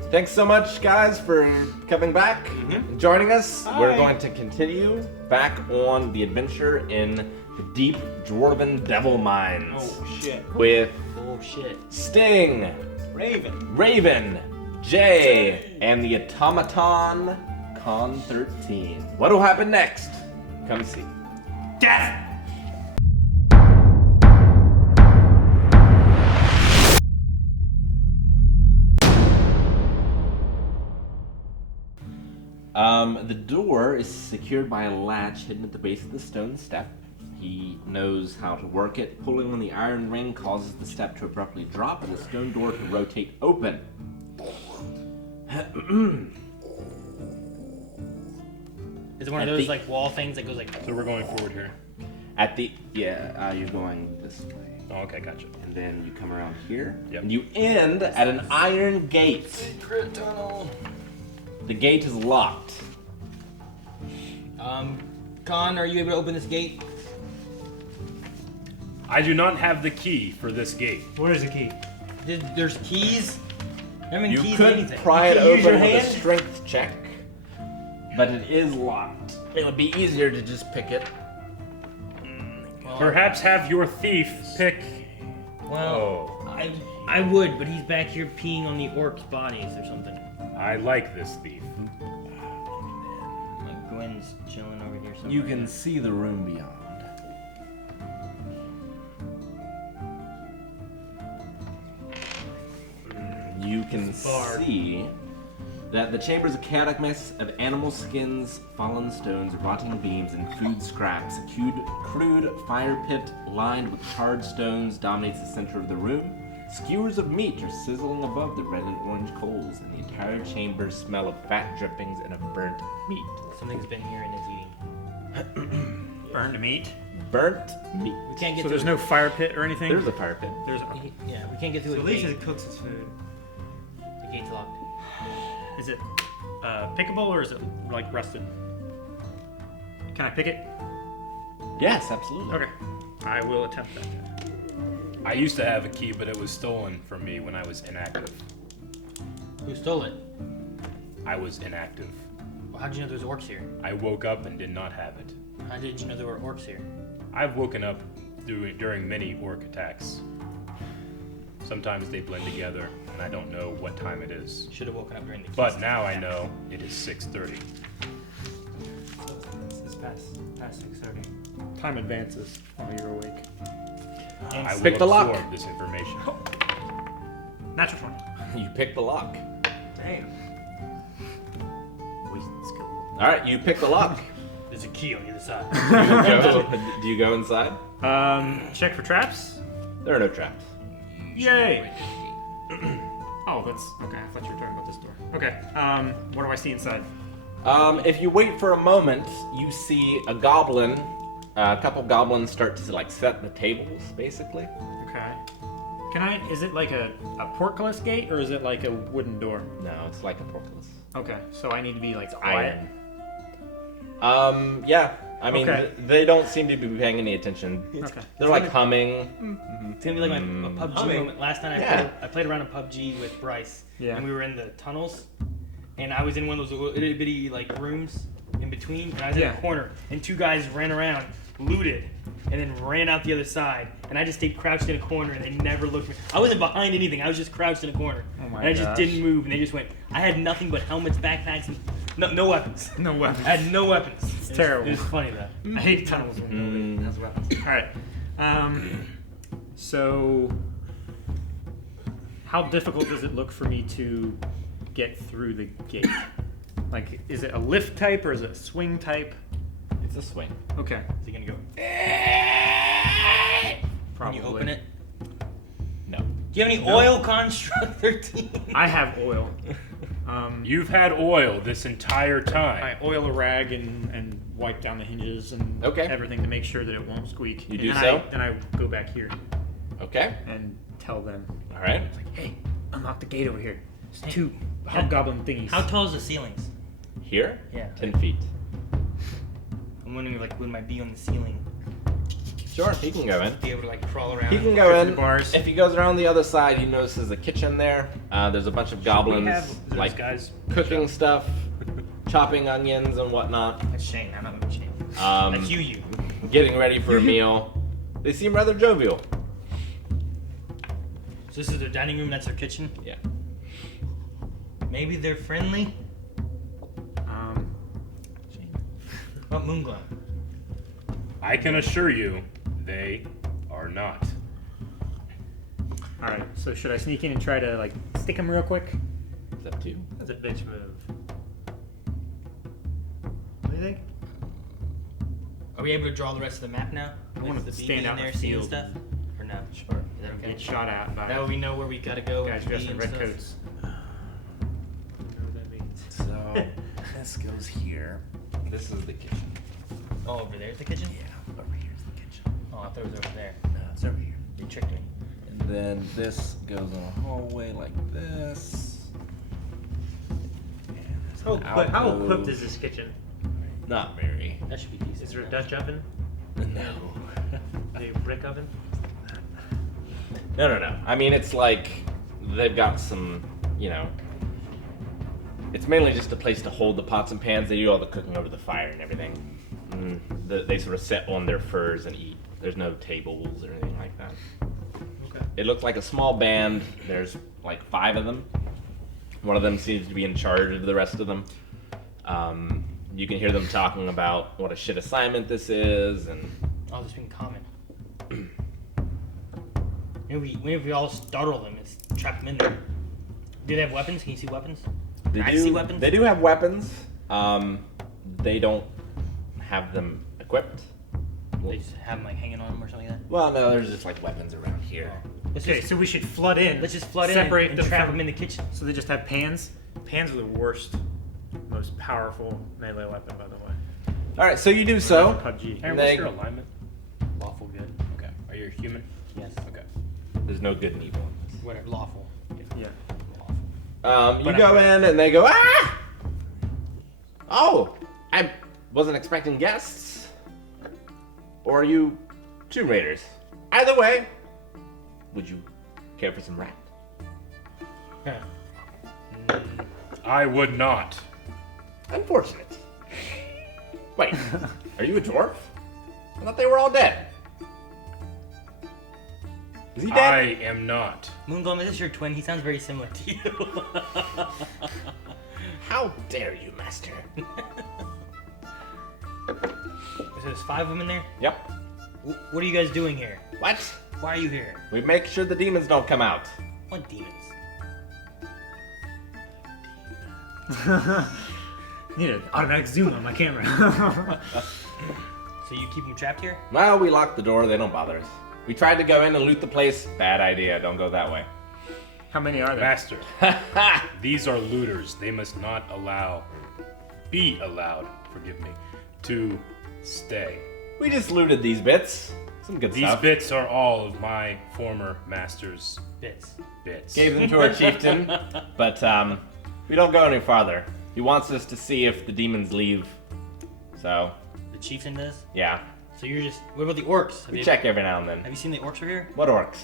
Thanks so much, guys, for coming back and joining us. Hi. We're going to continue back on the adventure in the deep dwarven devil mines. Oh shit. With Oh shit. Sting, Raven, Jay, and the automaton Con 13. What'll happen next? Come see. Death! The door is secured by a latch hidden at the base of the stone step. He knows how to work it. Pulling on the iron ring causes the step to abruptly drop and the stone door to rotate open. Is it one of those like wall things that goes like? So we're going forward here. You're going this way. Oh, okay, gotcha. And then you come around here. Yep. And you end at an iron gate. Secret tunnel. The gate is locked. Con, are you able to open this gate? I do not have the key for this gate. Where's the key? There's keys. I mean, You keys could anything. pry it You can't use open your with a hand? strength check, but it is locked. It would be easier to just pick it. Perhaps have your thief pick. Well, I would, but he's back here peeing on the orcs' bodies or something. I like this thief. Like Gwen's chilling over here. Somewhere. You can see the room beyond. You can see that the chamber is a chaotic mess of animal skins, fallen stones, rotting beams, and food scraps. A crude fire pit lined with charred stones dominates the center of the room. Skewers of meat are sizzling above the red and orange coals, and the entire chamber smell of fat drippings and of burnt meat. Something's been here and is eating. Burned meat. Burnt meat. We can't get So through. there's no fire pit or anything? There's a fire pit. There's Yeah, we can't get through So a at least gate. it cooks its food. The gate's locked. Is it pickable or is it like rusted? Can I pick it? Yes, absolutely. Okay. I will attempt that. I used to have a key, but it was stolen from me when I was inactive. Who stole it? I was inactive. Well, how'd you know there was orcs here? I woke up and did not have it. How did you know there were orcs here? I've woken up during many orc attacks. Sometimes they blend together, and I don't know what time it is. Should have woken up during the. But now I know it is 6:30. It's past 6:30. Time advances while you're awake. I will Pick the lock. absorb this information. Natural 20. You pick the lock. Damn. Wasted skill. All right, you pick the lock. There's a key on the other side. Do you go inside? Check for traps. There are no traps. Yay! Oh, that's okay. I thought you were talking about this door. Okay. What do I see inside? If you wait for a moment, you see a goblin. A couple goblins start to like set the tables, basically. Okay. Is it like a portcullis gate or is it like a wooden door? No, it's like a portcullis. Okay, so I need to be like quiet. Iron. Yeah. I mean, Okay. they don't seem to be paying any attention. Okay. They're like humming. It's gonna be like my PUBG moment. Last night I played around a PUBG with Bryce, Yeah. and we were in the tunnels, and I was in one of those little itty bitty like rooms in between, and I was in a corner, and two guys ran around, looted, and then ran out the other side, and I just stayed crouched in a corner, and they never looked at me. I wasn't behind anything. I was just crouched in a corner, Oh my and I just gosh. didn't move, and they just went. I had nothing but helmets, backpacks, and no weapons. No weapons. I had no weapons. It's terrible. It was funny though. I hate tunnels when nobody has weapons. Alright. So how difficult does it look for me to get through the gate? Like, is it a lift type or is it a swing type? It's a swing. Okay. Is he gonna go? Probably. Can you open it? No. Do you have any oil, Construct 13? I have oil. You've had oil this entire I time. oil a rag and wipe down the hinges and Okay. everything to make sure that it won't squeak. You and do then so? Then I go back here Okay. and tell them, All right. like, hey, unlock the gate over here. There's two hobgoblin thingies. How tall is the ceilings? Here. Yeah. 10 feet. I'm wondering, like, would my be on the ceiling? Sure, he can go in. Be able to like crawl around. He can go in. bars. If he goes around the other side, he notices a kitchen there. There's a bunch of goblins Those like guys cooking stuff, chopping onions and whatnot, That's Shane. I'm not Shane. um, That's you. getting ready for a meal. They seem rather jovial. So this is their dining room. That's their kitchen. Yeah. Maybe they're friendly. What Moonglow? I can assure you, they are not. All right. So should I sneak in and try to like stick him real quick? Is that two? That's a bitch move. What do you think? Are we able to draw the rest of the map now? I want With to the stand BB out in there the seeing field. stuff? Or no? Sure. Is that okay? Get shot at by That way we know where we gotta go. guys with dressed BB in and red stuff. coats. I don't know what that means. So this goes here. This is the kitchen. Oh, over there's the kitchen? Yeah, over here's the kitchen. Oh, I thought it was over there. No, it's over here. You tricked me. And then this goes in a hallway like this. And there's Oh, an but how alcove. equipped is this kitchen? Not very. That should be decent. Is there a Dutch oven? No. A brick oven? No. I mean, it's like they've got some, it's mainly just a place to hold the pots and pans. They do all the cooking over the fire and everything. They sort of sit on their furs and eat. There's no tables or anything like that. Okay. It looks like a small band. There's like 5 of them. One of them seems to be in charge of the rest of them. You can hear them talking about what a shit assignment this is, and Oh, this being common. Maybe if we all startle them, it's trap them in there. Do they have weapons? Can you see weapons? Can I see weapons? They do have weapons. They don't have them equipped. They just have them like hanging on them or something like that. Well, no, there's just like weapons around here. Let's Okay, just, so we should flood in. let's just flood in separate and them trap from- them in the kitchen. So they just have pans. Pans are the worst, most powerful melee weapon, by the way. All right, so you do so. PUBG. Aaron, They- what's your alignment? Lawful good. Okay. Are you a human? Yes. Okay. There's no good and evil. Whatever. Lawful. Yeah. Lawful. You But go in and they go, ah! Oh, I wasn't expecting guests. Or are you Tomb Raiders? Either way, would you care for some rat? Huh. I would not. Unfortunate. Wait, are you a dwarf? I thought they were all dead. Is he dead? I am not. Moonglow, is this your twin? He sounds very similar to you. How dare you, master? So there's 5 of them in there? Yep. What are you guys doing here? What? Why are you here? We make sure the demons don't come out. What demons? Need an automatic zoom on my camera. So you keep them trapped here? Well, we locked the door. They don't bother us. We tried to go in and loot the place. Bad idea. Don't go that way. How many are there? Master, these are looters. They must not be allowed, forgive me, to stay. We just looted these bits. Some good These stuff. bits are all of my former master's Bits. bits. Gave them to our chieftain, but we don't go any farther. He wants us to see if the demons leave. So, The chieftain does? yeah. So you're just. What about the orcs? We check every now and then. Have you seen the orcs over here? What orcs?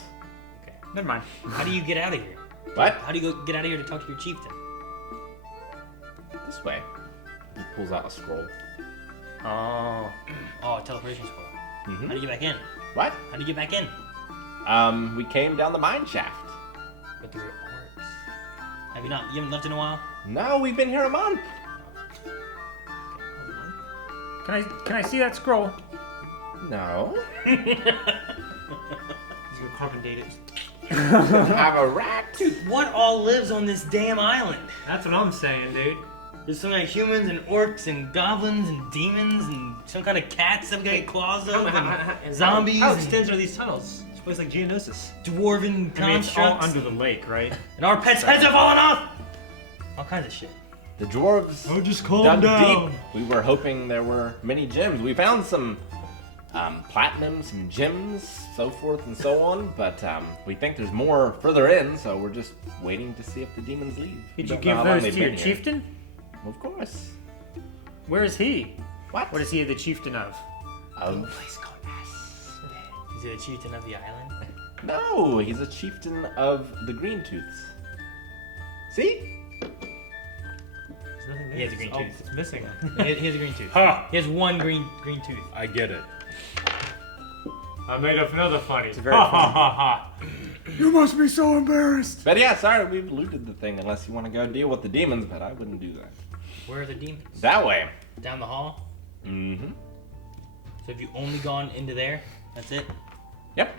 Okay. Never mind. How do you get out of here? What? How do you go get out of here to talk to your chieftain? This way. He pulls out a scroll. Oh. Oh, a teleportation scroll. How do you get back in? What? How do you get back in? We came down the mine shaft. But there were orcs. You haven't left in a while? No, we've been here a month. Can I see that scroll? No. He's gonna carbon date it. Have a rat. What all lives on this damn island? That's what I'm saying, dude. There's some kind of humans and orcs and goblins and demons and some kind of cats that we got claws of and zombies How and extensive are these tunnels? It's a place like Geonosis. dwarven I mean, it's all constructs. under the lake, right? And our pets' heads are falling off! All kinds of shit. The dwarves Oh, just dug deep. We were hoping there were many gems. We found some platinum, some gems, so forth and so on. But we think there's more further in, so we're just waiting to see if the demons leave. We Did you don't know give how long those they've to your been here. chieftain? Of course. Where is he? What? What is he the chieftain of? A place called Is he the chieftain of the island? No, he's a chieftain of the Green Tooths. See? There's nothing there. He has a green Oh, tooth. it's missing. He has a green tooth. Ha! He has one green tooth. I get it. I made up another funny. It's very funny. You must be so embarrassed. But yeah, sorry, we've looted the thing unless you want to go deal with the demons, but I wouldn't do that. Where are the demons? That way. Down the hall? Mm-hmm. So have you only gone into there? That's it? Yep.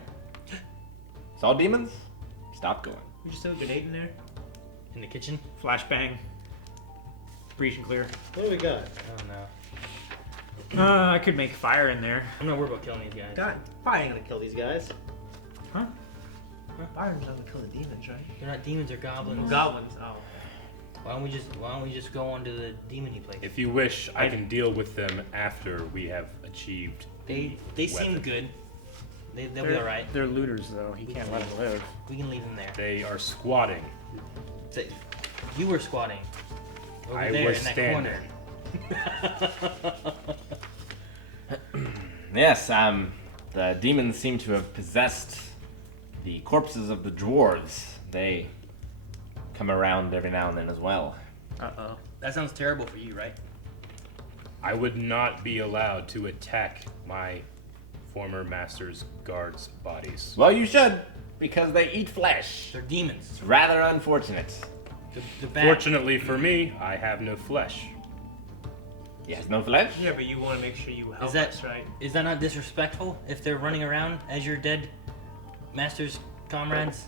Saw demons? Stop going. You just threw a grenade in there? In the kitchen? Flashbang. Breach and clear. What do we got? I don't know. I could make fire in there. I'm not worried about killing these guys. God, fire ain't gonna kill these guys. Huh? Fire's not gonna kill the demons, right? They're not demons, they're goblins. Goblins. Oh. Why don't we just go on to the demon-y place? If you wish, I can deal with them after we have achieved. They seem weapon. good. They'll be alright. They're looters, though. He can't let them live. We can leave them there. They are squatting. So, you were squatting over I there was in that standing. corner. Yes, the demons seem to have possessed the corpses of the dwarves. They come around every now and then as well. Uh-oh. That sounds terrible for you, right? I would not be allowed to attack my former master's guards' bodies. Well, you should, because they eat flesh. They're demons. It's rather unfortunate. The bad. Fortunately for me, I have no flesh. He has no flesh? Yeah, but you want to make sure you help Is that us, right? Is that not disrespectful if they're running around as your dead master's comrades?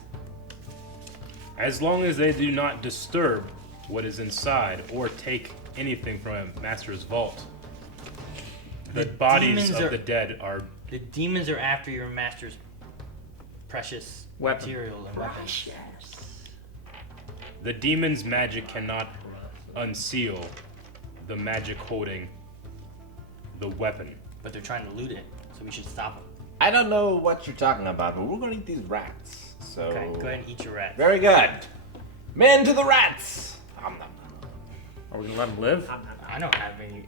As long as they do not disturb what is inside or take anything from a master's vault, the bodies demons of are- the dead are. The demons are after your master's precious Weapon. material and weapons. The demon's magic cannot unseal the magic holding the weapon. But they're trying to loot it, so we should stop them. I don't know what you're talking about, but we're gonna eat these rats. So Okay, go ahead and eat your rats. very good. Men to the rats! Nom, nom, nom. Are we gonna let them live? I don't have any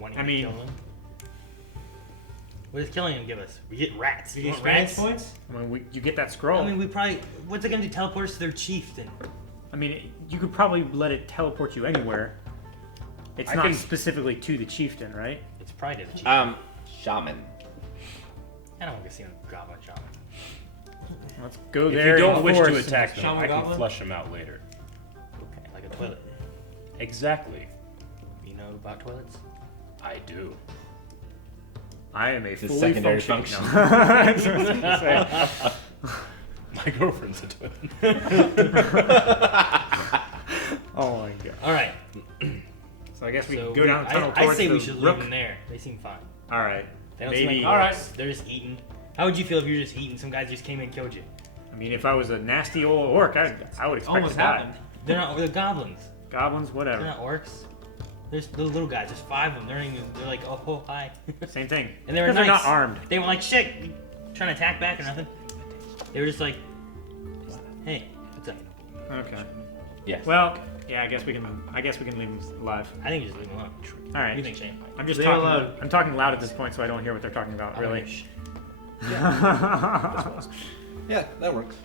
wanting I mean- to kill them. What does killing them give us? We get rats. Do You you want experience rats? points? I mean, you get that scroll. I mean, we probably. What's it gonna do? Teleport us to their chieftain? I mean, you could probably let it teleport you anywhere. It's I not can- specifically to the chieftain, right? It's probably to the chieftain. Shaman. I don't want to see a goblin shaman. Let's go If there. you don't and wish to force attack them, Shaman I can goblin? flush them out later. Okay, like a toilet. Exactly. You know about toilets? I do. I am a a fully secondary functioning- function. No. That's what I was gonna say. My girlfriend's a twin. Oh my god. All right. So I guess we So can go down the tunnel I towards say the we should rook. leave them there. They seem fine. All right. They don't Maybe. seem like All right. orcs. They're just eating. How would you feel if you were just eating? Some guy just came in and killed you. I mean, if I was a nasty old orc, I would expect Almost to die. happened. They're not. They're goblins. Goblins, They're whatever. not orcs. There's the little guys. There's 5 of them. They're not even. They're like, oh hi. Same thing. And they were Because nice. they're not armed. They were like, shit, trying to attack back or nothing. They were just like, hey, what's up? Okay. Yes. Well, yeah, I guess we can leave them alive. I think you just leave them alone. All What right. do you think, Shane? I'm just They're talking. allowed. I'm talking loud at this point, so I don't hear what they're talking about. I Really. wanna hear Yeah, that works.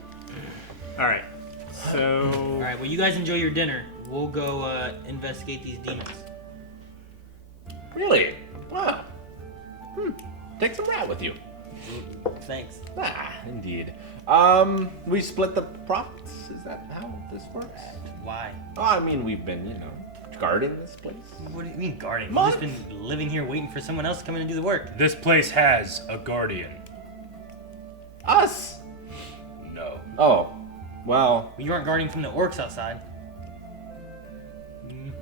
All right. So. All right. Well, you guys enjoy your dinner. We'll go investigate these demons. Really? Wow. Take some rat with you. Thanks. Ah, indeed. We split the profits. Is that how this works? Why? Oh, I mean, we've been, guarding this place. What do you mean guarding? You've Month. just been living here waiting for someone else to come in and do the work. This place has a guardian. Us? No. Oh, well, Well, you aren't guarding from the orcs outside.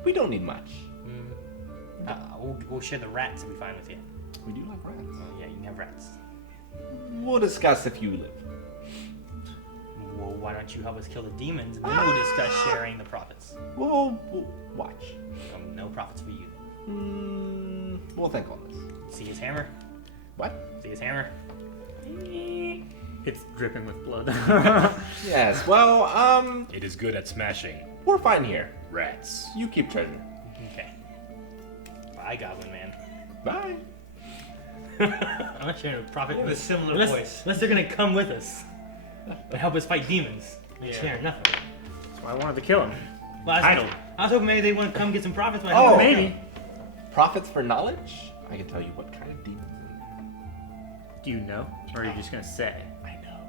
we don't need much. We'll share the rats if we find with you. We do like rats. Oh, yeah, you can have rats. We'll discuss if you live. Well, why don't you help us kill the demons and then we'll discuss sharing the profits. We'll watch. No profits for you. We'll think on this. See his hammer? What? See his hammer? It's dripping with blood. Yes, well, It is good at smashing we're fine here. rats. You keep treasure. Okay. Bye, Goblin Man. Bye. I'm not sharing a profit. You have a similar unless, voice. Unless they're gonna come with us and help us fight demons. I'm Yeah. sharing nothing. That's why I wanted to kill him. Well, Idle. I was hoping maybe they want to come get some profits. But Oh, Maybe. Profits for knowledge? I can tell you what kind of demons in there. Do you know? Or are you just gonna say? I know.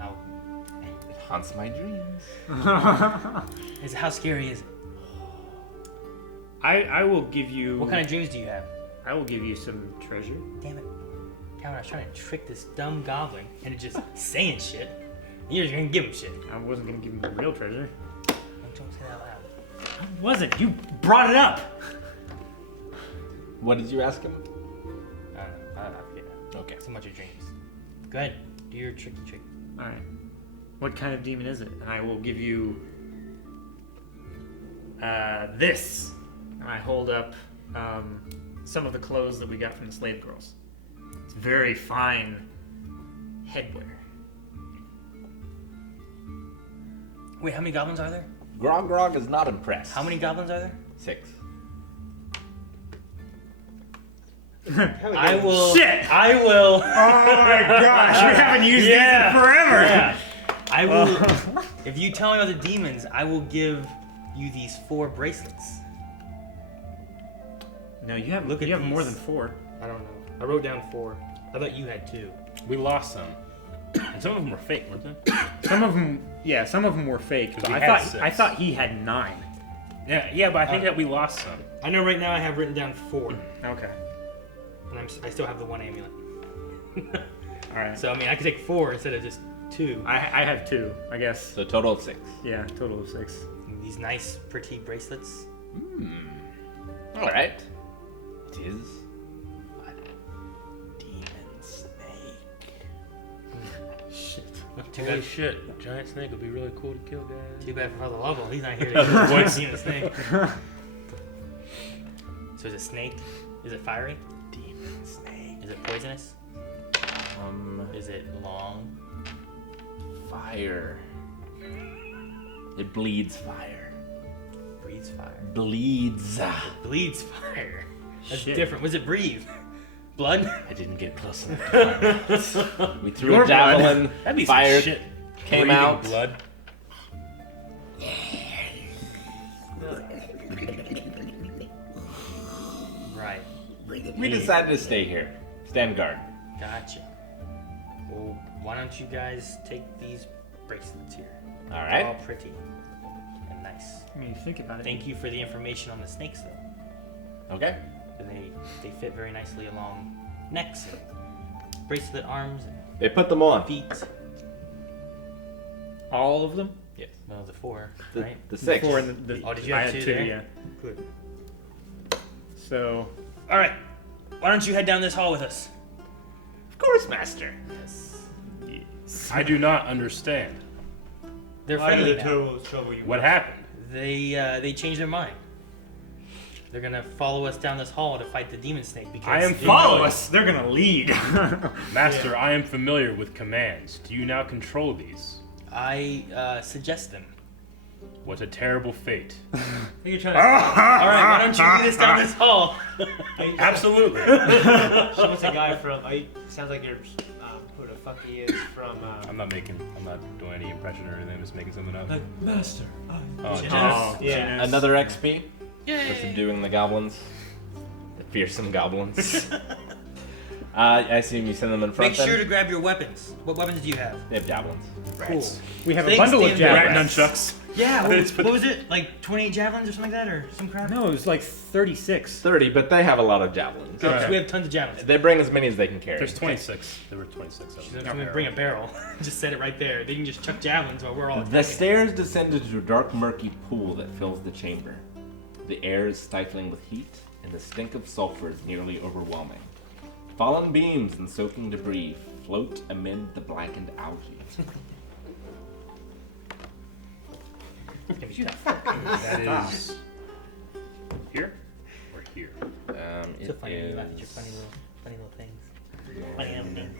I'll, It haunts my dreams. how scary is it? I will give you. What kind of dreams do you have? I will give you some treasure. Damn it. Calvin, I was trying to trick this dumb goblin into just saying shit. You're just gonna give him shit. I wasn't gonna give him the real treasure. Don't say that loud. I wasn't. You brought it up. What did you ask him? I don't know. I forget now. Okay. So much of dreams. Go ahead. Do your tricky trick. All right. What kind of demon is it? And I will give you this. And I hold up some of the clothes that we got from the slave girls. It's very fine headwear. Wait, how many goblins are there? Grog is not impressed. How many goblins are there? 6. I will. Shit! I will. Oh my gosh, we haven't used these in forever. Yeah. I will. If you tell me about the demons, I will give you these 4 bracelets. No, you have. Look at you have more these. than 4. I don't know. I wrote down 4. I thought you had 2. We lost some. And some of them were fake, weren't they? Some of them were fake. 'Cause But we I had thought 6. I thought he had 9. Yeah, but I think that we lost some. I know right now I have written down 4, Okay. and I still have the 1 amulet. All right. So I mean, I could take 4 instead of just 2. I have 2, I guess. So total of 6. Yeah, total of 6. These nice, pretty bracelets. Alright. It is a demon snake. Shit. Too Holy bad. shit, giant snake would be really cool to kill, guys. Too bad for Father Lovell. He's not here to Voice. demon snake. So is it snake? Is it fiery? Demon snake. Is it poisonous? Is it long? Fire. It bleeds fire. Breathes fire. Bleeds. Bleeds fire. That's Shit. different. Was it breathe? Blood? I didn't get close enough to find out. We threw Your a javelin. That'd be some Fire shit. came Breathing out. blood. Right. We decided to stay here. Stand guard. Gotcha. Well, why don't you guys take these bracelets here? They're all Alright. pretty and nice. I mean, you think about it. Thank you for the information on the snakes, though. Okay. They fit very nicely along necks and bracelet arms and They put them on. feet. All of them? Yes. Well, the 4, The, right? the 6. 4 and the Oh, did you I have had 2 2, there? yeah. Good. So, All right. Why don't you head down this hall with us? Of course, master. Yes. I do not understand. They're Why friendly the now. trouble you? What happened? They changed their mind. They're gonna follow us down this hall to fight the demon snake because I am follow familiar. us. They're gonna lead. Master, I am familiar with commands. Do you now control these? I suggest them. What a terrible fate. I think you're trying to. All right, why don't you lead us down this hall? Absolutely. She wants a guy from. Sounds like you're. Who the fuck he is from? I'm not doing any impression or anything. I'm just making something up. Master. Oh, Yeah. Janus. Another XP for subduing the goblins. The fearsome goblins. I assume you send them in front Make then? sure to grab your weapons. What weapons do you have? They have javelins. Cool. We have a Snakes bundle of stand there. javelins. nunchucks. Yeah. What was it? Like 28 javelins or something like that, or some crap? No, it was like 36. 30, but they have a lot of javelins. So Okay. we have tons of javelins. They bring as many as they can carry. There's 26. There were 26 of So them. we bring a barrel. Just set it right there. They can just chuck javelins while we're all The attacking. stairs descend into a dark, murky pool that fills the chamber. The air is stifling with heat, and the stink of sulfur is nearly overwhelming. Fallen beams and soaking debris float amid the blackened algae. That is here or here? It's so funny when you laugh at your funny little things. Funny little things.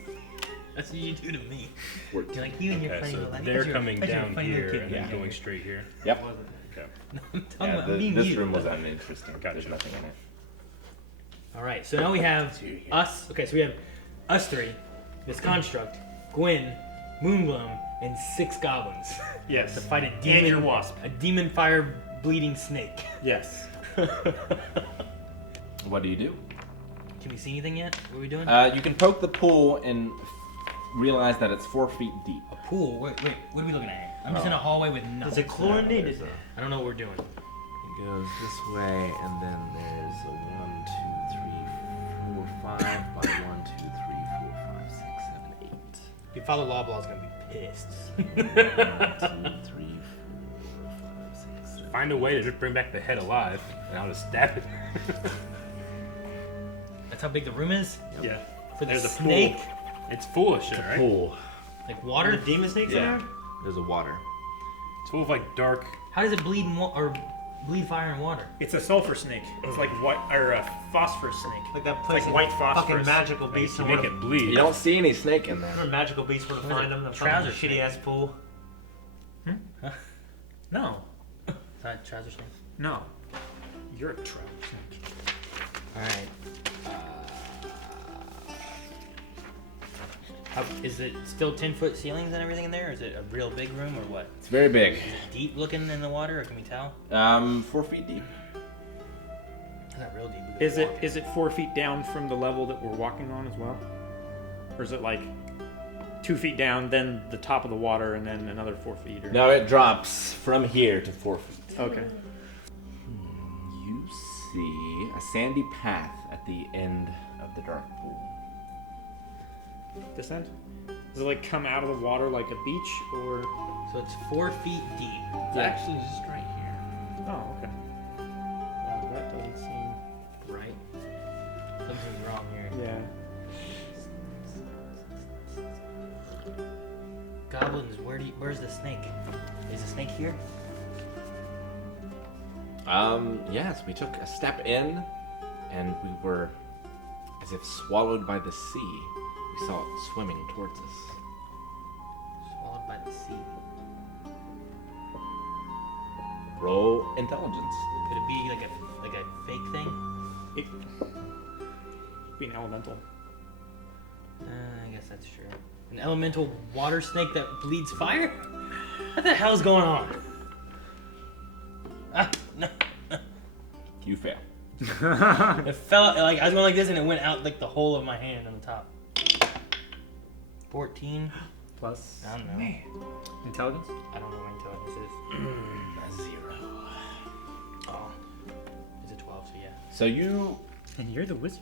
That's what you do to me. You're like you and your Okay, funny so little. they're coming that's your down funny little here kid. and then Yeah. going straight here. Yep. Okay. I'm talking Yeah, about being this you. room was uninteresting. Gotcha. There's nothing in it. All right, so now we have us. Okay, so we have us three, this construct, Gwyn, Moongloom, and 6 goblins Yes. to fight a And demon your wasp. a demon fire bleeding snake. Yes. What do you do? Can we see anything yet? What are we doing? You can poke the pool and realize that it's 4 feet deep. A pool. Wait. What are we looking at here? I'm just in a hallway with nothing. Is it chlorinated? I don't know what we're doing. It goes this way, and then there's a 1, 2, 3, 4, 5 by 1, 2, 3, 4, 5, 6, 7, 8. If you follow Loblaw's gonna be pissed. 1, 2, 3, 4, 5, 6, 7. Find a way to just bring back the head alive, and I'll just stab it. That's how big the room is? Yeah. For the There's a snake? pool. It's full of shit, right? Pool. Like Are water? there demon snakes in Yeah. there? There's a water. It's full of like dark. How does it bleed or bleed fire in water? It's a sulfur snake. It's like white or a phosphorus snake. Like that It's place like in white fucking phosphorus. magical Like, beast. you And make it bleed. You don't see any snake in there. Remember magical beast where to What is find it? them? The Trouser fucking snake. shitty ass pool. No. Is that trouser snake? No. You're a trout snake. Alright. Is it still 10-foot ceilings and everything in there? Or is it a real big room or what? It's very big. Is it deep looking in the water or can we tell? 4 feet deep. It's not real deep. We Is could it walk. is it 4 feet down from the level that we're walking on as well? Or is it like 2 feet down, then the top of the water, and then another 4 feet? Or... No, it drops from here to 4 feet. Okay. You see a sandy path at the end of the dark pool. Descent? Does it like come out of the water like a beach, or? So it's 4 feet deep. It's actually just right here. Oh, okay. That doesn't seem Right? Something's wrong here. yeah. Goblins, where's the snake? Is the snake here? Yes, we took a step in, and we were as if swallowed by the sea. We saw it swimming towards us. Swallowed by the sea. Roll intelligence. Could it be like a fake thing? It be an elemental. I guess that's true. An elemental water snake that bleeds fire? What the hell's going on? Ah, no. You fail. It fell out, like I was going like this and it went out like the whole of my hand on the top. 14? Plus I don't know. intelligence. I don't know what intelligence is. A 0. Oh. It's a 12, so yeah. So you And you're the wizard.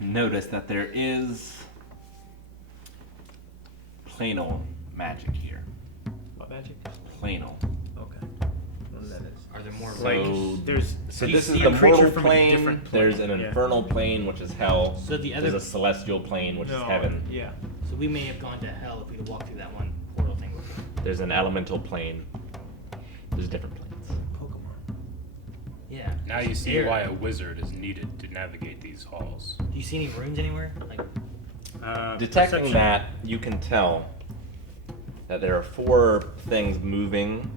notice that there is planal magic here. What magic? Planal. Okay. What that is. Are there more So- Like there's So You this is see the a creature mortal from a plane. different plane. There's an Yeah. infernal plane, which is hell. So the There's other a celestial plane, which is heaven. Yeah. so we may have gone to hell if we'd walked through that one portal thing before. There's an elemental plane. There's different planes. Pokemon. Yeah. Now you see There. why a wizard is needed to navigate these halls. Do you see any runes anywhere? Like Detecting perception. that, you can tell that there are 4 things moving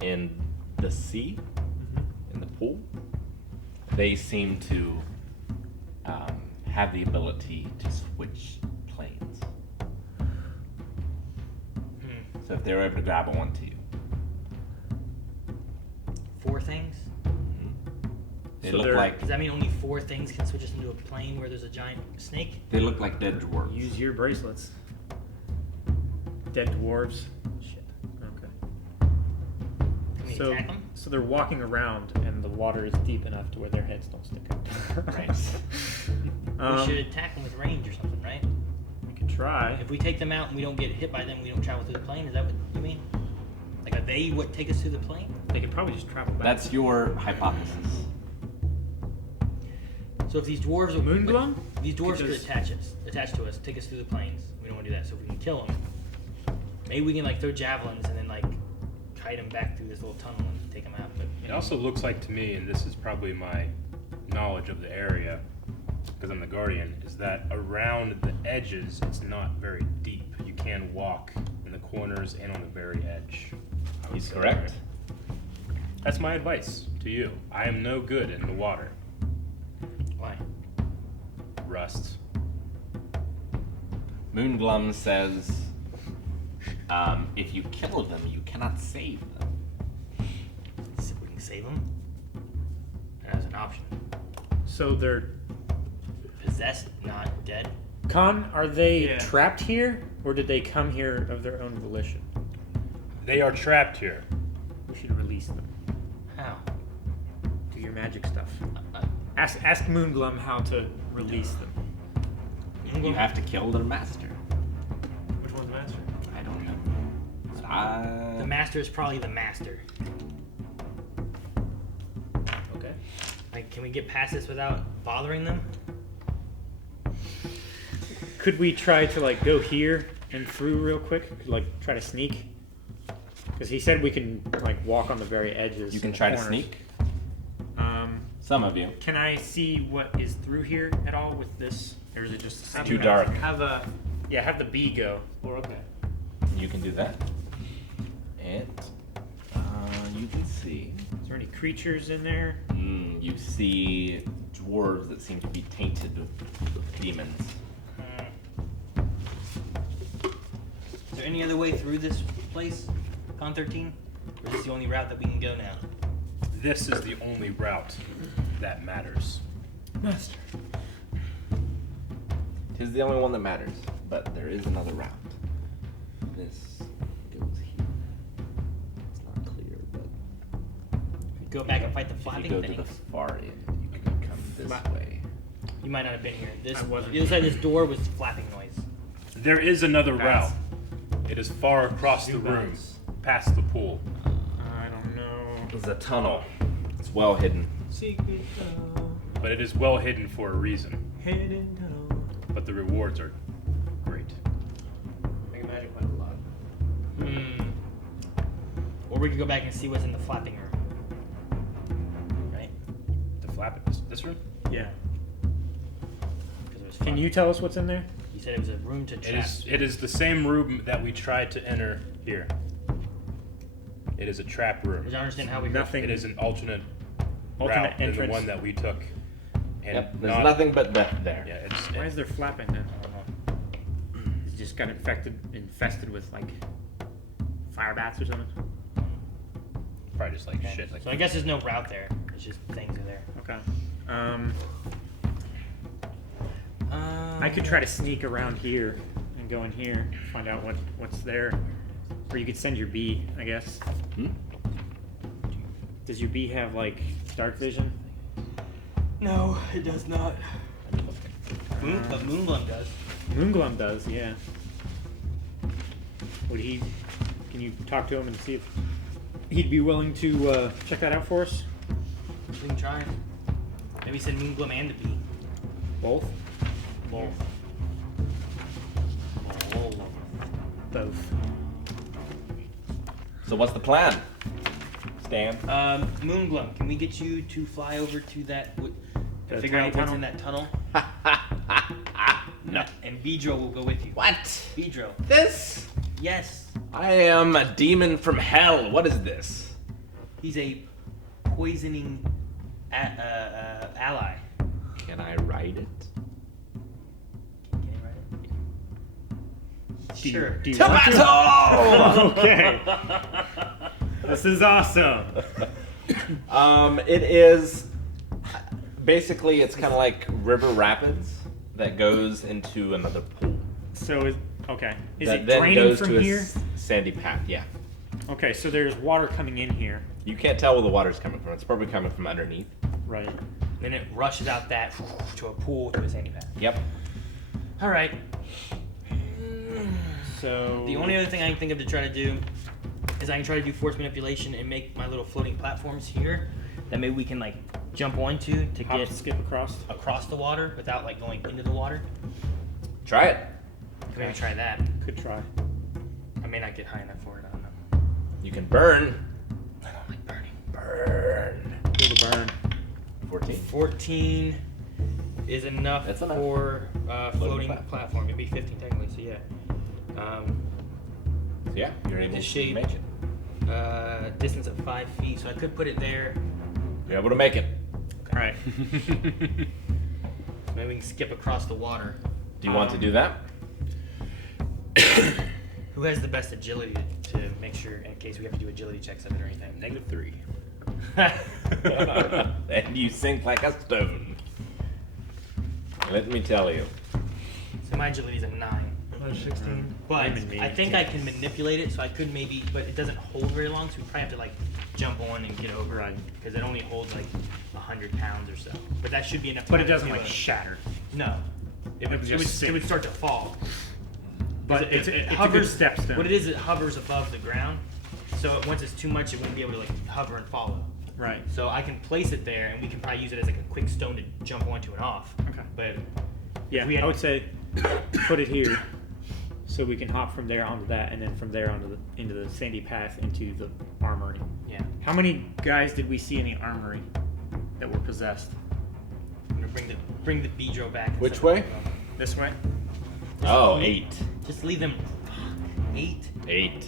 in the sea, in the pool. They seem to have the ability to switch planes. So if they were able to grab onto you, 4 things? they So look they're- like Does that mean only 4 things can switch us into a plane where there's a giant snake? they look like dead dwarves. Use your bracelets. Dead dwarves. Shit. Okay. Can we So, attack them? so they're walking around, and the water is deep enough to where their heads don't stick out. Right. We should attack them with range or something, right? We could try. If we take them out and we don't get hit by them, we don't travel through the plane. Is that what you mean? Like, are they what take us through the plane? They could probably just travel back. That's your hypothesis. So if these dwarves are Moongloom? these dwarves could Because- attach to us, take us through the planes. We don't want to do that. So if we can kill them, maybe we can like throw javelins and then like kite them back through this little tunnel and take them out. But It also looks like to me, and this is probably my knowledge of the area, because I'm the guardian, is that around the edges it's not very deep. You can walk in the corners and on the very edge. I would He's say, correct. right? That's my advice to you. I am no good in the water. why? rust. Moonglum says, if you kill them, you cannot save them. So we can save them. As an option. So they're Possessed, not dead. Khan, are they Yeah. trapped here, or did they come here of their own volition? They are trapped here. We should release them. How? Do your magic stuff. ask Moonglum how to release them. You have to kill their master. Which one's master? I don't know. The master is probably the master. Okay. Like, can we get past this without bothering them? Could we try to like go here and through real quick? Could, like try to sneak? Because he said we can like walk on the very edges. You can and try to corners. sneak. Um, Some of you. can I see what is through here at all with this, or is it just the same? Too dark. Have a. Yeah, have the bee go. Or okay. You can do that. And you can see. Is there any creatures in there? You see dwarves that seem to be tainted with demons. Is there any other way through this place, Con 13? Or is this the only route that we can go now? This is the only route that matters. Master. Tis the only one that matters, but there is another route. This goes here. It's not clear, but We go back and fight the if you flapping go to the things. far end, you can come this way. You might not have been here. This, I wasn't the other side of this door was flapping noise. There is another Pass. route. It is far across the room, past the pool. I don't know. There's a tunnel. It's well hidden. Secret tunnel. But it is well hidden for a reason. Hidden tunnel. But the rewards are great. Make a magic find a lot. Or we could go back and see what's in the flapping room. Right? The flap this room? Yeah. Because it was Can fun. you tell us what's in there? You said it was a room to trap. It is the same room that we tried to enter here. It is a trap room. Did you understand how we Nothing. It is an alternate Alternate route than the entrance. one that we took. And Yep, there's not- nothing but death there. Yeah, it's Why is there flapping then? I don't know. He just got infested with like fire bats or something. probably just like shit. Like So I guess there's no route there. It's just things are there. Okay. I could try to sneak around here and go in here, find out what's there. Or you could send your bee, I guess. Hmm? Does your bee have like dark vision? No, it does not. But Moonglum does. Moonglum does, yeah. Would he? Can you talk to him and see if he'd be willing to check that out for us? We can try. Maybe send Moonglum and the bee. Both. Both. Both. So what's the plan, Stan? Moonglum, can we get you to fly over to that? The Figure out tiny what's in that tunnel. No. And Beedro will go with you. What? Beedro. This? Yes. I am a demon from hell. What is this? He's a poisoning ally. Can I ride it? Can you write it? Sure. Do you To want to? battle! Okay. This is awesome. It is basically it's kind of like river rapids that goes into another pool. So is okay. Is that it then draining goes from to here? a sandy path. Yeah. Okay, so there's water coming in here. You can't tell where the water's coming from. It's probably coming from underneath. Right. Then it rushes out that to a pool to a sandy path. Yep. All right. So The only other thing I can think of to try to do is I can try to do force manipulation and make my little floating platforms here that maybe we can like jump onto to hop, get skip across the water without like going into the water. Try it. Maybe try that. Could try. I may not get high enough for it. I don't know. You can burn. I don't like burning. Burn. Feel the burn. 14. 14 is enough, That's enough. for floating platform. platform. It'd be 15 technically, so yeah. So yeah, you're able The to shape. make it. Distance of 5 feet, so I could put it there. You're able to make it. All right. Maybe Maybe we can skip across the water. Do you want to do that? Who has the best agility to make sure, in case we have to do agility checks of it or anything? -3. And you sink like a stone. Let me tell you. So my agility is a 9. 16. But Same as me. I think I can manipulate it, so I could maybe, but it doesn't hold very long, so we probably have to like jump on and get over it, because it only holds like 100 pounds or so. But that should be enough. But it time to doesn't do like a- shatter. No, it would, just it would sink. start to fall. But It it's a good hovers. step stone. What it is, it hovers above the ground. So once it's too much, it won't be able to like hover and follow. Right. So I can place it there, and we can probably use it as like a quick stone to jump onto and off. Okay. But Yeah, we had- I would say put it here, so we can hop from there onto that, and then from there onto into the sandy path into the armory. yeah, How many guys did we see in the armory that were possessed? I'm gonna bring the Beedrill back. and Which stuff. way? This way? Oh, 8. Just leave them. 8. 8.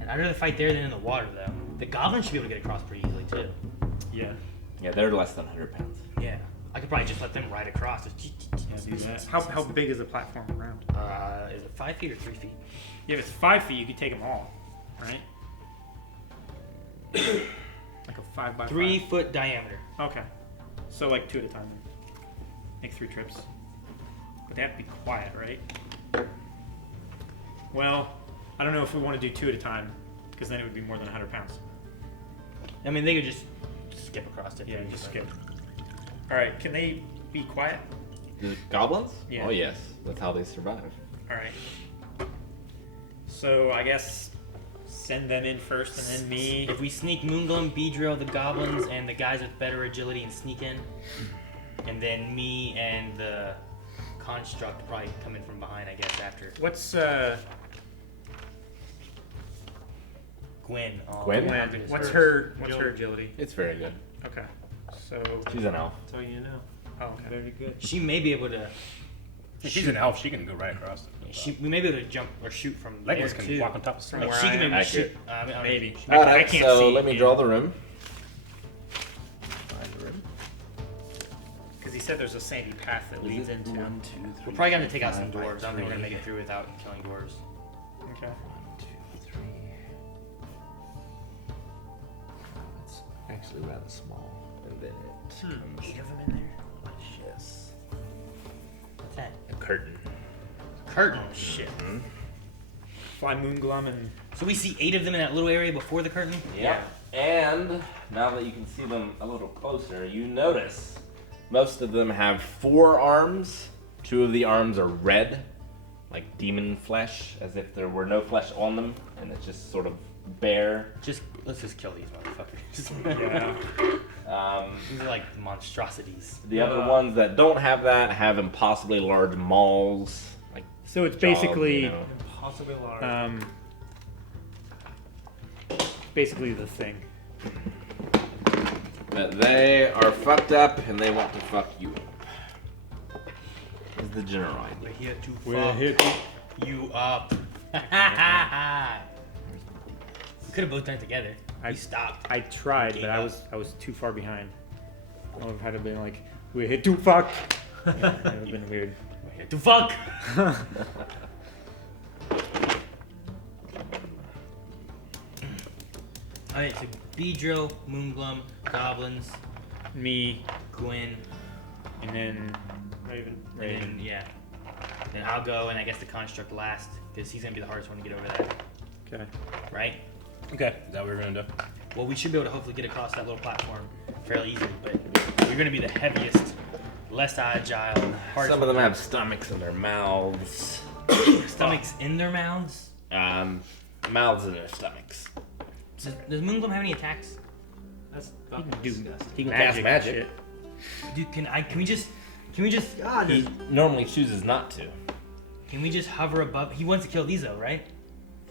And I'd rather fight there than in the water, though. The goblins should be able to get across pretty easily too. Yeah. Yeah, they're less than 100 pounds. Yeah, I could probably just let them ride across. Do that. How big is the platform around? Is it 5 feet or 3 feet? Yeah, if it's 5 feet, you could take them all, right? Like a 5 by 3 foot diameter. 5. Okay. So like 2 at a time. Make 3 trips. But they have to be quiet, right? Well, I don't know if we want to do 2 at a time, because then it would be more than 100 pounds. I mean, they could just skip across it. Yeah, just skip. All right, can they be quiet? The goblins? Yeah. Oh, yes. That's how they survive. All right. So I guess send them in first, and then me. If we sneak Moongloom, Beedrill, the goblins, and the guys with better agility and sneak in, and then me and the construct probably come in from behind, I guess, after. What's Gwen. Oh, Gwen? Gwen. what's her agility? It's very good. Okay. So She's an elf. That's all you know. oh, okay. Very good. She may be able to. She's an elf. She can go right across. We may be able to jump or shoot from there Legless can too. walk on top of Like stuff. she can maybe Accurate. shoot. Maybe. She All may- right, can't so see, let me yeah. draw the room. Find the room. Because he said there's a sandy path that leads into. 1, 2, 3. We're probably gonna take out some 5, dwarves. I don't think we're gonna 3. make it through without killing dwarves. Okay. 1, 2, 3. It's actually rather small. And then it comes 8 of them in there. yes. What's that? A curtain. Curtain. Shit. Fly Moonglum and So we see 8 of them in that little area before the curtain. Yeah. And now that you can see them a little closer, you notice most of them have 4 arms. 2 of the arms are red, like demon flesh, as if there were no flesh on them, and it's just sort of bare. Let's just kill these motherfuckers. yeah. These are like monstrosities. The other ones that don't have that have impossibly large mauls. Like So it's jaws, basically you know. Impossibly large. basically the thing. But they are fucked up, and they want to fuck you up. Is the general We're idea. here to We're fuck here you up. We could have both done it together. I You stopped. I tried, Gave but up. I was too far behind. I would have had to been like, we're here to fuck. Yeah, that would have been weird. We're here to fuck. Alright, so Beedrill, Moonglum, Goblins, Me Gwen, and then Raven. and then, yeah. Then I'll go, and I guess the Construct last, because he's gonna be the hardest one to get over that, okay. right? Okay. Is that what we're gonna do? Well, we should be able to hopefully get across that little platform fairly easily, but we're gonna be the heaviest, less agile, hardest. Some of them have stomachs in their mouths. stomachs in their mouths. Mouths in their stomachs. Does Moonglum have any attacks? That's He fucking can do. disgusting. He can Cast magic. magic. Shit. Dude, can we just God, He normally chooses not to. can we just hover above? He wants to kill these though, right?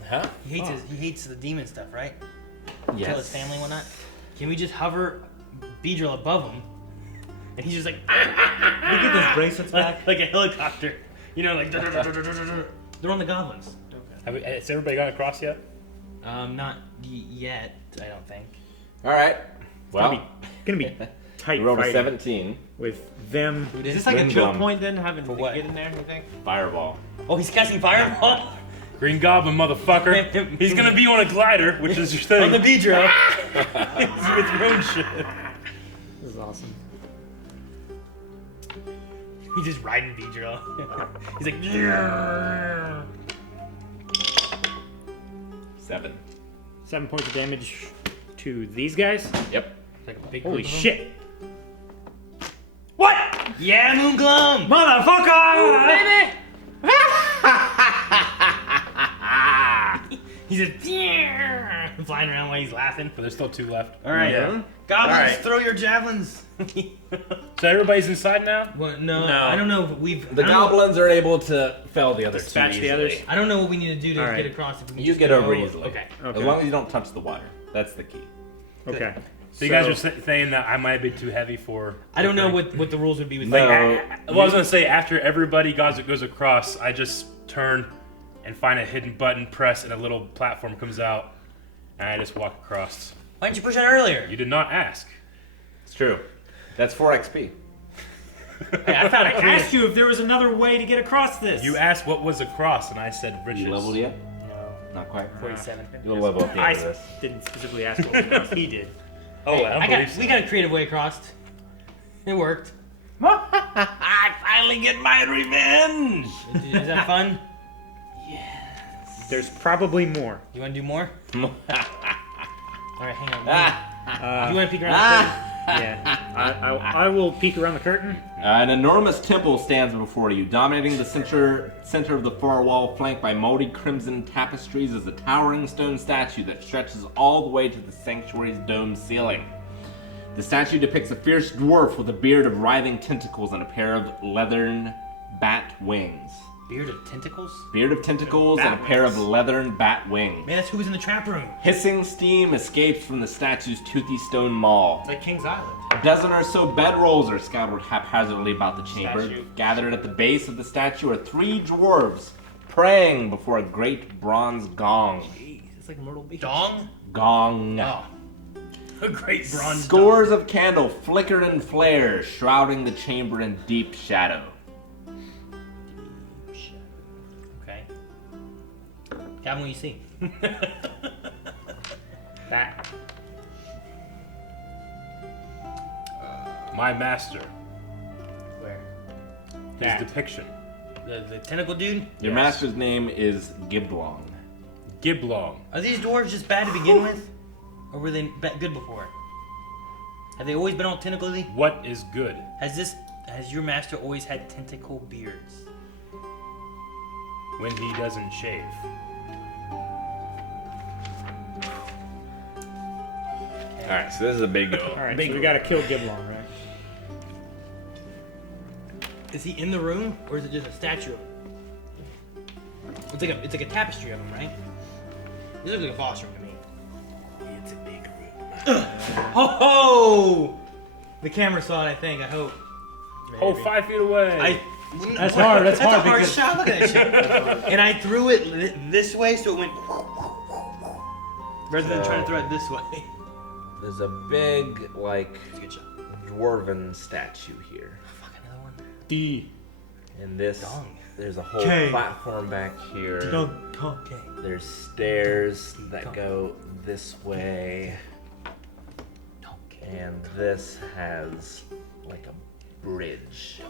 Huh? He hates the demon stuff, right? Yes. Kill his family and whatnot. Can we just hover Beedrill above him? And he's just like Can we get those bracelets back? like a helicopter. You know, like they're on the goblins. Has everybody got across yet? Not yet, I don't think. All right. Well, Gonna be tight You rolled a fighting 17. with them. Is this like a Wind choke gun. point then, having to what? get in there, you think? Fireball. Oh, he's casting fireball Green Goblin, motherfucker. He's gonna be on a glider, which is your thing. on the Betrayal. With room shit. This is awesome. He's just riding Betrayal. He's like, yeah. 7. 7 points of damage to these guys. Yep. Like a big Holy group of them. shit! What? Yeah, Moonglum! Motherfucker! Baby! He's just flying around while he's laughing. But there's still 2 left. All right, Yeah. goblins, All right. throw your javelins. So everybody's inside now? Well, no, No. I don't know if we've. The I don't know- goblins are able to fell the other Dispatch two the easily. others. I don't know what we need to do to All right. get across. If we can You just get go- over easily. Okay. Okay. As long as you don't touch the water. That's the key. Okay. So you guys are saying that I might be too heavy for... I don't know what the rules would be with No. that. Well, I was gonna say, after everybody goes across, I just turn and find a hidden button, press, and a little platform comes out, and I just walk across. Why didn't you push that earlier? You did not ask. It's true. That's 4 XP. Hey, I found I a asked you if there was another way to get across this. You asked what was across, and I said riches. You leveled yet? No, Not quite. 47. You'll level up the I end of this. didn't specifically ask what was across. He did. Oh, I believe so. We got a creative way across. It worked. I finally get my revenge! Is that fun? There's probably more. You want to do more? All right, hang on. Uh, You want to peek around the curtain? yeah. I will peek around the curtain. An enormous temple stands before you. Dominating the center of the far wall, flanked by moldy crimson tapestries, is a towering stone statue that stretches all the way to the sanctuary's domed ceiling. The statue depicts a fierce dwarf with a beard of writhing tentacles and a pair of leathern bat wings. Beard of tentacles? Beard of tentacles and a pair of leathern bat wings. Man, that's who was in the trap room. Hissing steam escapes from the statue's toothy stone maw. It's like King's Island. A dozen or so bedrolls are scattered haphazardly about the chamber. Statue. Gathered at the base of the statue are 3 dwarves praying before a great bronze gong. Jeez, it's like Myrtle Beach. Dong? Gong. Oh. A great bronze Scores of candles flickered and flared, shrouding the chamber in deep shadow. Okay. Calvin, what do you see? That. My master. Where? His That. depiction. The tentacle dude? Your master's name is Giblong. Giblong. Are these dwarves just bad to begin with? Or were they good before? Have they always been all tentacly? What is good? Has your master always had tentacle beards? When he doesn't shave. Alright, so this is a big go. All right. So we gotta kill Giblong, right? Is he in the room, or is it just a statue of him? It's like a tapestry of him, right? This looks like a boss room to me. It's a big room. Ho! The camera saw it, I think. I hope. Oh, 5 feet away. That's hard. That's hard a hard because- shot. Look at that shit. And I threw it this way, so it went rather than trying to throw it this way. There's a big, like, It's a good shot. dwarven statue here. Fuck, another one. D. And this, Dong. there's a whole Okay. platform back here. Okay. There's stairs that go this way. And this has like a bridge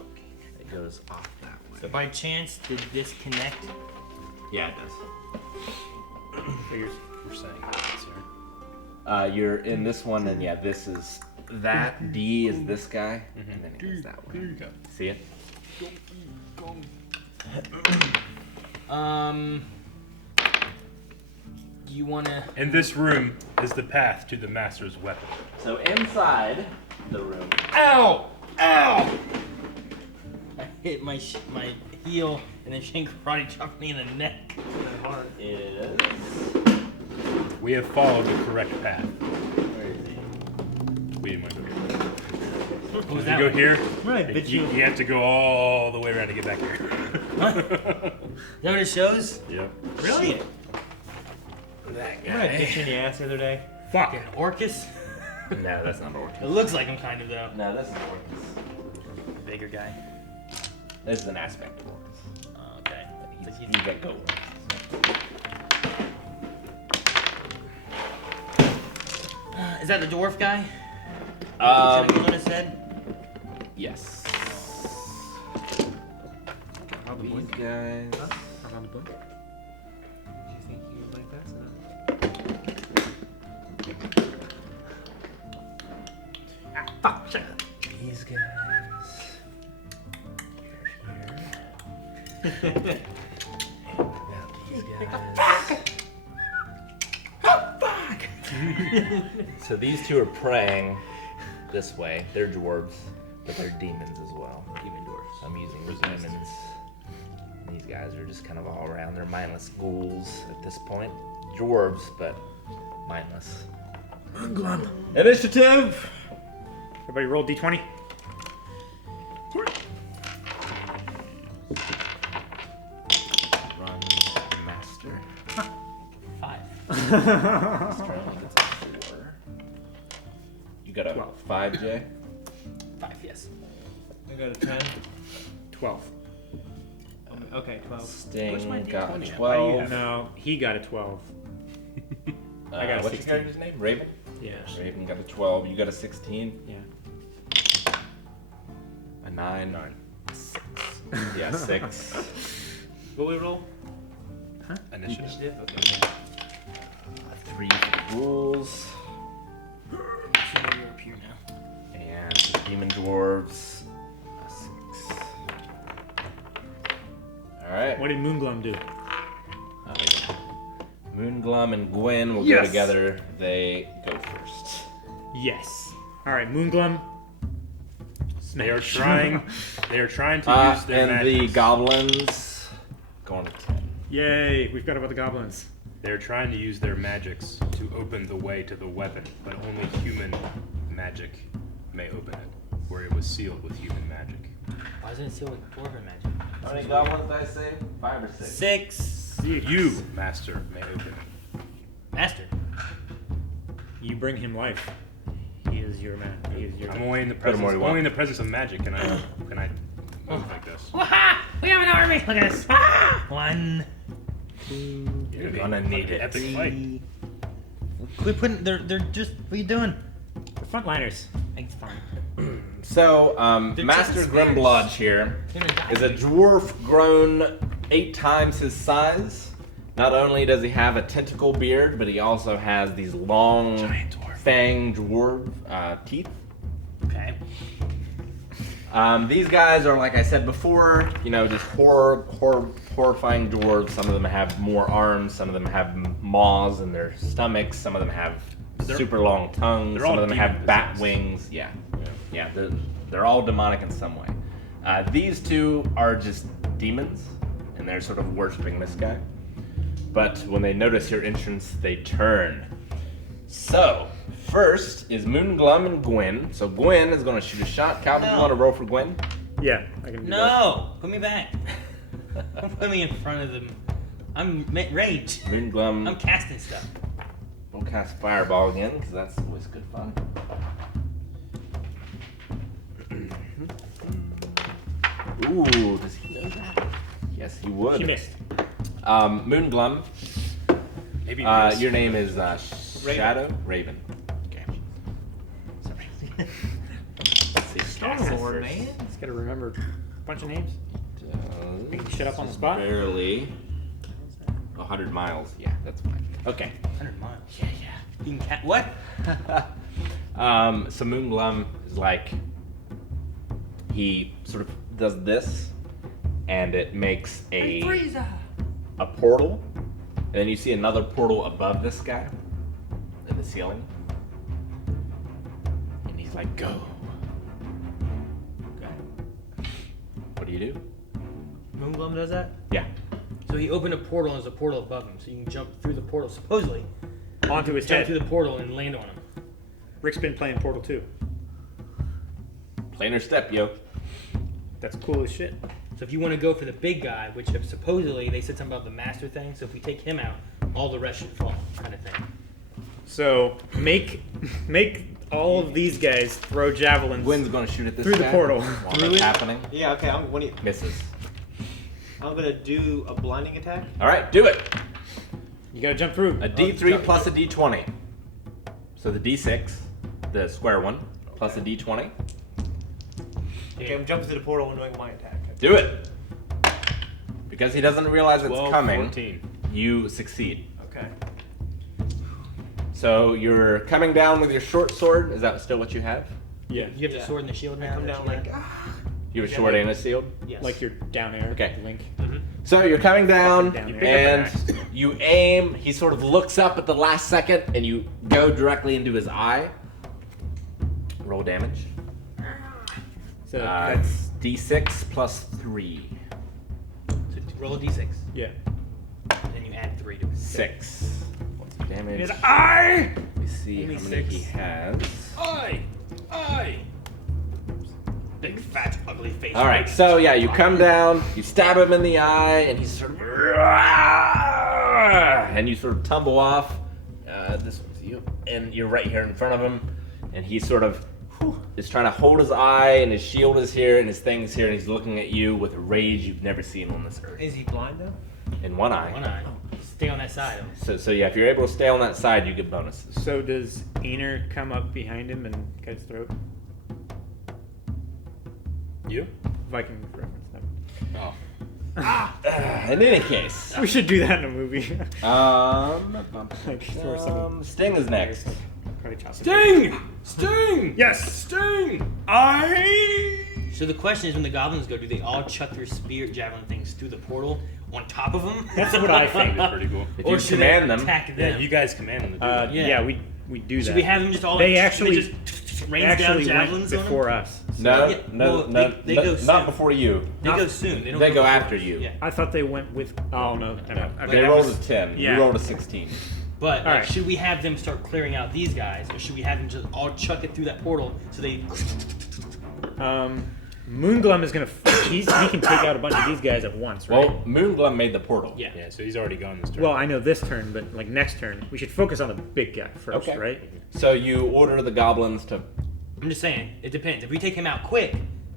that goes off that way. So by chance, did this connect? Yeah, it does. Figures you're saying that, sir. You're in this one, and yeah, this is that. D is this guy, and then it goes that way. There you go. See it? You wanna? In this room is the path to the master's weapon. So inside the room, Ow! Ow! I hit my heel, and then Shane karate chopped me in the neck. is We have followed the correct path. where is he? We didn't want to go here. What was If that you go one? here, Right, but you have to go all the way around to get back here. Is that what it shows? Yep. Really? That I had a bitch in the ass the other day. Fuck. Orcus? No, that's not It Orcus. looks like him, kind of though. No, that's not Orcus. Bigger guy. This is an aspect of Orcus. Oh, okay. You get gold. Is that the dwarf guy? Um, On his head? yes. How the These blink? guys. How the blink? Do you think you would like that? These guys. They're here. These guys. So these two are praying this way. They're dwarves, but they're demons as well. Demon dwarfs. I'm using demons. And these guys are just kind of all around. They're mindless ghouls at this point. Dwarves, but mindless. Initiative! Everybody roll d20. Run master. 5. You got a 12. 5, Jay? 5, yes. I got a 10. 12. Okay, 12. Sting got a Oh, 12. no, he got a 12. I got a what's 16. your character's name? Raven? Yeah. Raven got a 12. You got a 16? Yeah. A 9? 9. 6. Yeah, 6. What we roll? Initiative. Initiative? Okay. 3 for ghouls. You're up here now. And demon dwarves. A 6. Alright. What did Moonglum do? Moonglum and Gwen will go Yes. together. They go first. Yes. All right, Moonglum. They are trying. They are trying to use their and magic. the goblins going to 10. Yay! We forgot about the goblins. They're trying to use their magics to open the way to the weapon, but only human magic may open it, where it was sealed with human magic. Why isn't it sealed with dwarven magic? How many goblins did I say? 5 or 6? 6. You, master, may open it. Master. You bring him life. He is your man. He is your. I'm only in the Put 'em presence. where you want. Only in the presence of magic can I move like this. Waha! We have an army! Look at us! Ah! 1. You're gonna need it. Epic fight. Quit putting. They're just. What are you doing? The frontliners. It's fine. So, They're Master just spears. Grimblodge here is a dwarf grown 8 times his size. Not only does he have a tentacle beard, but he also has these long fang dwarf teeth. Okay. These guys are, like I said before, just horrifying dwarves. Some of them have more arms, some of them have maws in their stomachs, some of them have super long tongues, they're some all of them have demon bat possessed. wings. Yeah, they're all demonic in some way. These two are just demons, and they're sort of worshiping this guy. But when they notice your entrance, they turn. So, first is Moonglum and Gwen. So Gwen is going to shoot a shot. Calvin, you No. want to roll for Gwen? Yeah, I can do that. No! Put me back. Don't put me in front of them. I'm rage. Moonglum I'm casting stuff. will cast Fireball again, because that's always good fun. Ooh, does he know that? Yes, he would. She missed. Moonglum, Maybe your name is Shadow Raven. Okay. Let's see. Star-Lord, man. Just gotta remember a bunch of names. Make me shut up on the This is spot. Barely 100 miles. Yeah, that's fine. Okay. 100 miles. Yeah. You can what? So Moonglum is like, he sort of does this, and it makes a portal, and then you see another portal above this guy in the ceiling, and he's like, go. Okay. What do you do? Moonglum does that? Yeah. So he opened a portal and there's a portal above him, so you can jump through the portal, supposedly. Onto his Jump head. through the portal and land on him. Rick's been playing Portal 2. Planar step, yo. That's cool as shit. So if you want to go for the big guy, which supposedly they said something about the master thing, so if we take him out, all the rest should fall, kind of thing. So make all of these guys throw javelins Gwen's gonna shoot at this through the guy portal. while Through that's it? happening. Yeah, okay, I'm Misses. gonna do a blinding attack. All right, do it. You gotta jump through. A D3 plus a D20. So the D6, the square one, plus a D20. Okay, I'm jumping through the portal and doing my attack. Do it. Because he doesn't realize it's 12, coming, 14. you succeed. Okay. So you're coming down with your short sword. Is that still what you have? Yeah. You have Yeah. the sword and the shield I now. come that down you like, have? You have a Yeah, sword like- and a shield? yes. Like you're down air. Okay. Link. So you're coming down, Down there. and you aim. He sort of looks up at the last second, and you go directly into his eye. Roll damage. So It's D6 plus 3. Roll a d6. yeah. And then you add 3 to it. 6. What's the damage? His eye. Let me see Only how many 6. he has. Big fat ugly face. All right, so yeah, you come down, you stab him in the eye, and he's sort of, and you sort of tumble off. This one's you, and you're right here in front of him, and he sort of is trying to hold his eye, and his shield is here, and his thing's here, and he's looking at you with a rage you've never seen on this earth. Is he blind though? In one eye. One eye. Stay on that side. So yeah, if you're able to stay on that side, you get bonuses. So does Aner come up behind him and cut his throat? You? Viking reference. No. Oh. In any case, We should do that in a movie. Like, throw some- Sting is next. Karate chop. Sting! Yes. Sting! So the question is, when the goblins go, do they all chuck their spear javelin things through the portal on top of them? That's what I think. That's pretty cool. If Or you should command they them, attack Yeah, them? you guys command them to do that. Yeah. Yeah, we do that. Should we have them just all? They like, actually- just They rains down actually javelins went on before them? us. no, Yeah, no, well, no, they no, go not soon. before you. They go soon. They don't They go before after us. you. Yeah. I thought they went with. Oh no. No. Okay, They that rolled was- a 10. Yeah. You rolled a 16. But like, Alright. should we have them start clearing out these guys, or should we have them just all chuck it through that portal so they? Moonglum is gonna. He can take out a bunch of these guys at once, right? Well, Moonglum made the portal. Yeah. Yeah, so he's already gone this turn. Well, I know this turn, but like next turn, we should focus on the big guy first, Okay. right? So you order the goblins to. I'm just saying, it depends. If we take him out quick,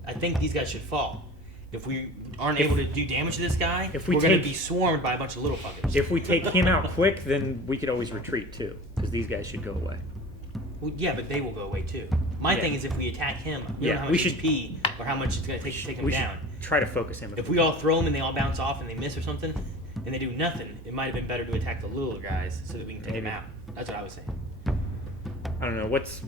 I think these guys should fall. If we aren't able to do damage to this guy, if we we're gonna take- be swarmed by a bunch of little fuckers. If we take him out quick, then we could always retreat too, because these guys should go away. Well, yeah, but they will go away too. My Yeah. thing is, if we attack him, we Yeah, don't know how we much should- HP or how much it's gonna take to take him We down. should try to focus him. If we all throw them and they all bounce off and they miss or something, and they do nothing, it might have been better to attack the little guys so that we can take them Maybe. out. That's what I was saying. I don't know what's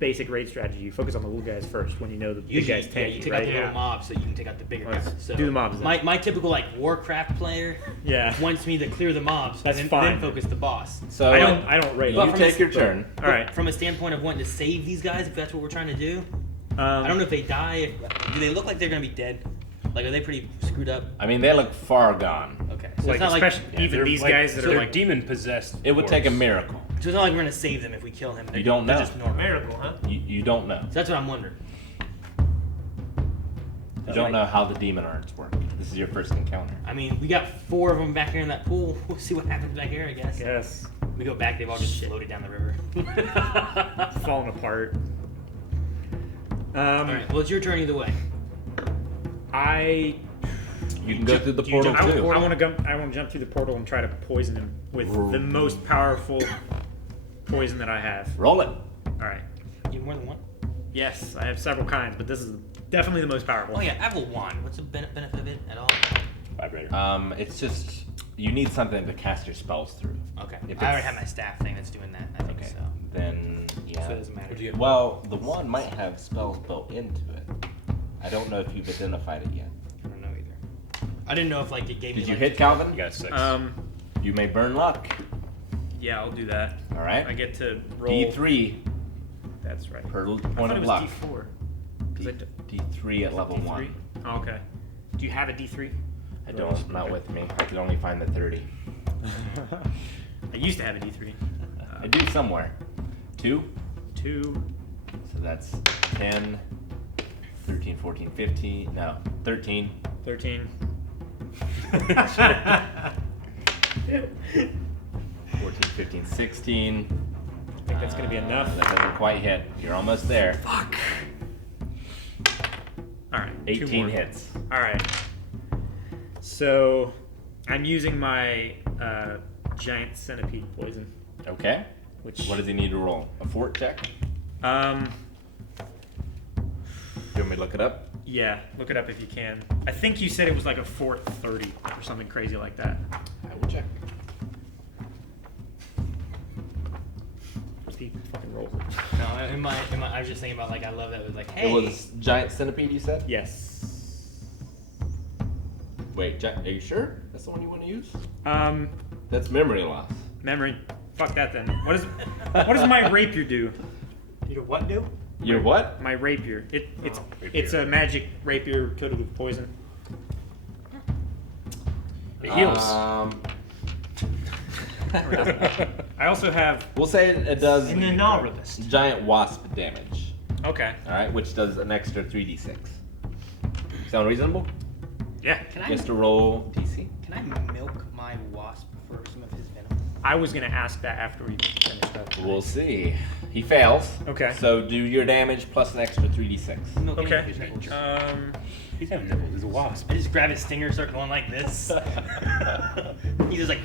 basic raid strategy. You focus on the little guys first when you know the big Usually, guys yeah, tanky, you take right? out the little mobs so you can take out the bigger Let's guys. So do the mobs then. My typical like Warcraft player Yeah. wants me to clear the mobs That's and fine. then focus the boss. So I don't raid. But you from take a- your turn. All right. From a standpoint of wanting to save these guys, if that's what we're trying to do, I I don't know if they die. Do they look like they're gonna be dead? Like, are they pretty screwed up? I mean, they look far gone. Okay, so Like it's not like especially Yeah, even they're these like- guys that they're are like. demon possessed. It would take a miracle. so it's not like we're gonna save them if we kill him. They're, You don't they're know. just normal. Miracle, huh? You don't know. So that's what I'm wondering. You don't know how the demon arts work. This is your first encounter. I mean, we got 4 of them back here in that pool. We'll see what happens back here, I guess. Yes. We go back, they've all just floated down the river. Falling apart. Alright, well, it's your turn either way. I You can go through the do you portal jump- too. I want to jump through the portal and try to poison him with the most powerful poison that I have. Roll it. All right. You have more than one? Yes, I have several kinds, but this is definitely the most powerful. Oh, yeah, I have a wand. What's the benefit of it at all? Vibrator. It's just you need something to cast your spells through. Okay. If I already it's- have my staff thing that's doing that, I think Okay. so. Then yeah. So it doesn't matter. Well, the wand might have spells built into it. I don't know if you've identified it yet. I don't know either. I didn't know if, like, it gave me, Did you like, hit Calvin? You got a 6. You may burn luck. Yeah, I'll do that. All right. I get to roll. D3 That's right. per I point thought it of was luck. D4. 'Cause I d- D3 at level D3? 1. Oh, okay. Do you have a D3? I don't. Not with me. I could only find the 30. I used to have a D3. I do somewhere. 2. 2. So that's 10, 13, 14, 15. No, 13. 13. 14, 15, 16. I think that's gonna be enough. That doesn't quite hit. You're almost there. Fuck. All right. 18 hits. All right. So, I'm using my giant centipede poison, Okay. which What does he need to roll? A fort check? Do you want me to look it up? yeah, look it up if you can. I think you said it was like a fort 30 or something crazy like that. I will check. He fucking rolls it. No, in my, I was just thinking about like I love that it was like, hey, It was giant centipede, you said? Yes. Wait, are you sure that's the one you want to use? Um, That's memory loss. memory. Fuck that then. What does my rapier do? You know what do? Your what? My rapier. It's rapier. a magic rapier coated with poison. It heals. I also have. We'll say it does In the Naurubist. giant wasp damage. Okay. All right, which does an extra 3d6. Sound reasonable? Yeah. can I Just to roll DC. can I milk my wasp for some of his venom? I was gonna ask that after we finished up. We'll see. He fails. Okay. So do your damage plus an extra 3d6. Milk any Okay. of his nipples. He's having nibbles. He's a wasp. I just grab his stinger, start going like this. He's just like.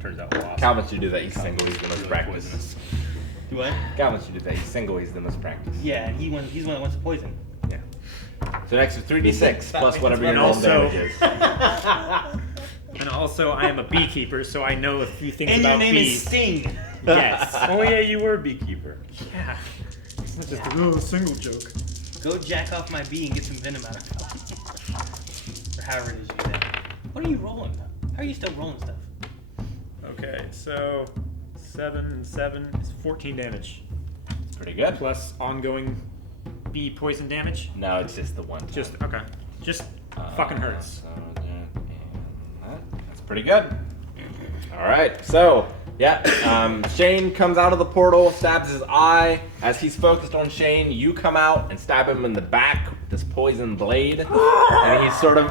Turns out wasp. Calvin should do that. He's single. He's the most Really practiced. poisonous. Do what? Calvin should do that. He's single. He's the most practiced. Yeah, and he's the one that wants the poison. Yeah. So an extra 3d6 plus whatever your And normal also- damage is. And also, I am a beekeeper, so I know a few things And about your name bees. is Sting. Yes. Oh yeah, you were a beekeeper. Yeah. It's not just a little single joke. Go jack off my bee and get some venom out of it. Or however it is you say. What are you rolling? How are you still rolling stuff? Okay, so 7 and 7 is 14 damage. It's pretty good. Plus ongoing bee poison damage. No, it's just the one. time. Just, okay. Just fucking hurts. So, that's pretty good. All right, so yeah, Shane comes out of the portal, stabs his eye. As he's focused on Shane, you come out and stab him in the back with this poison blade, and he's sort of.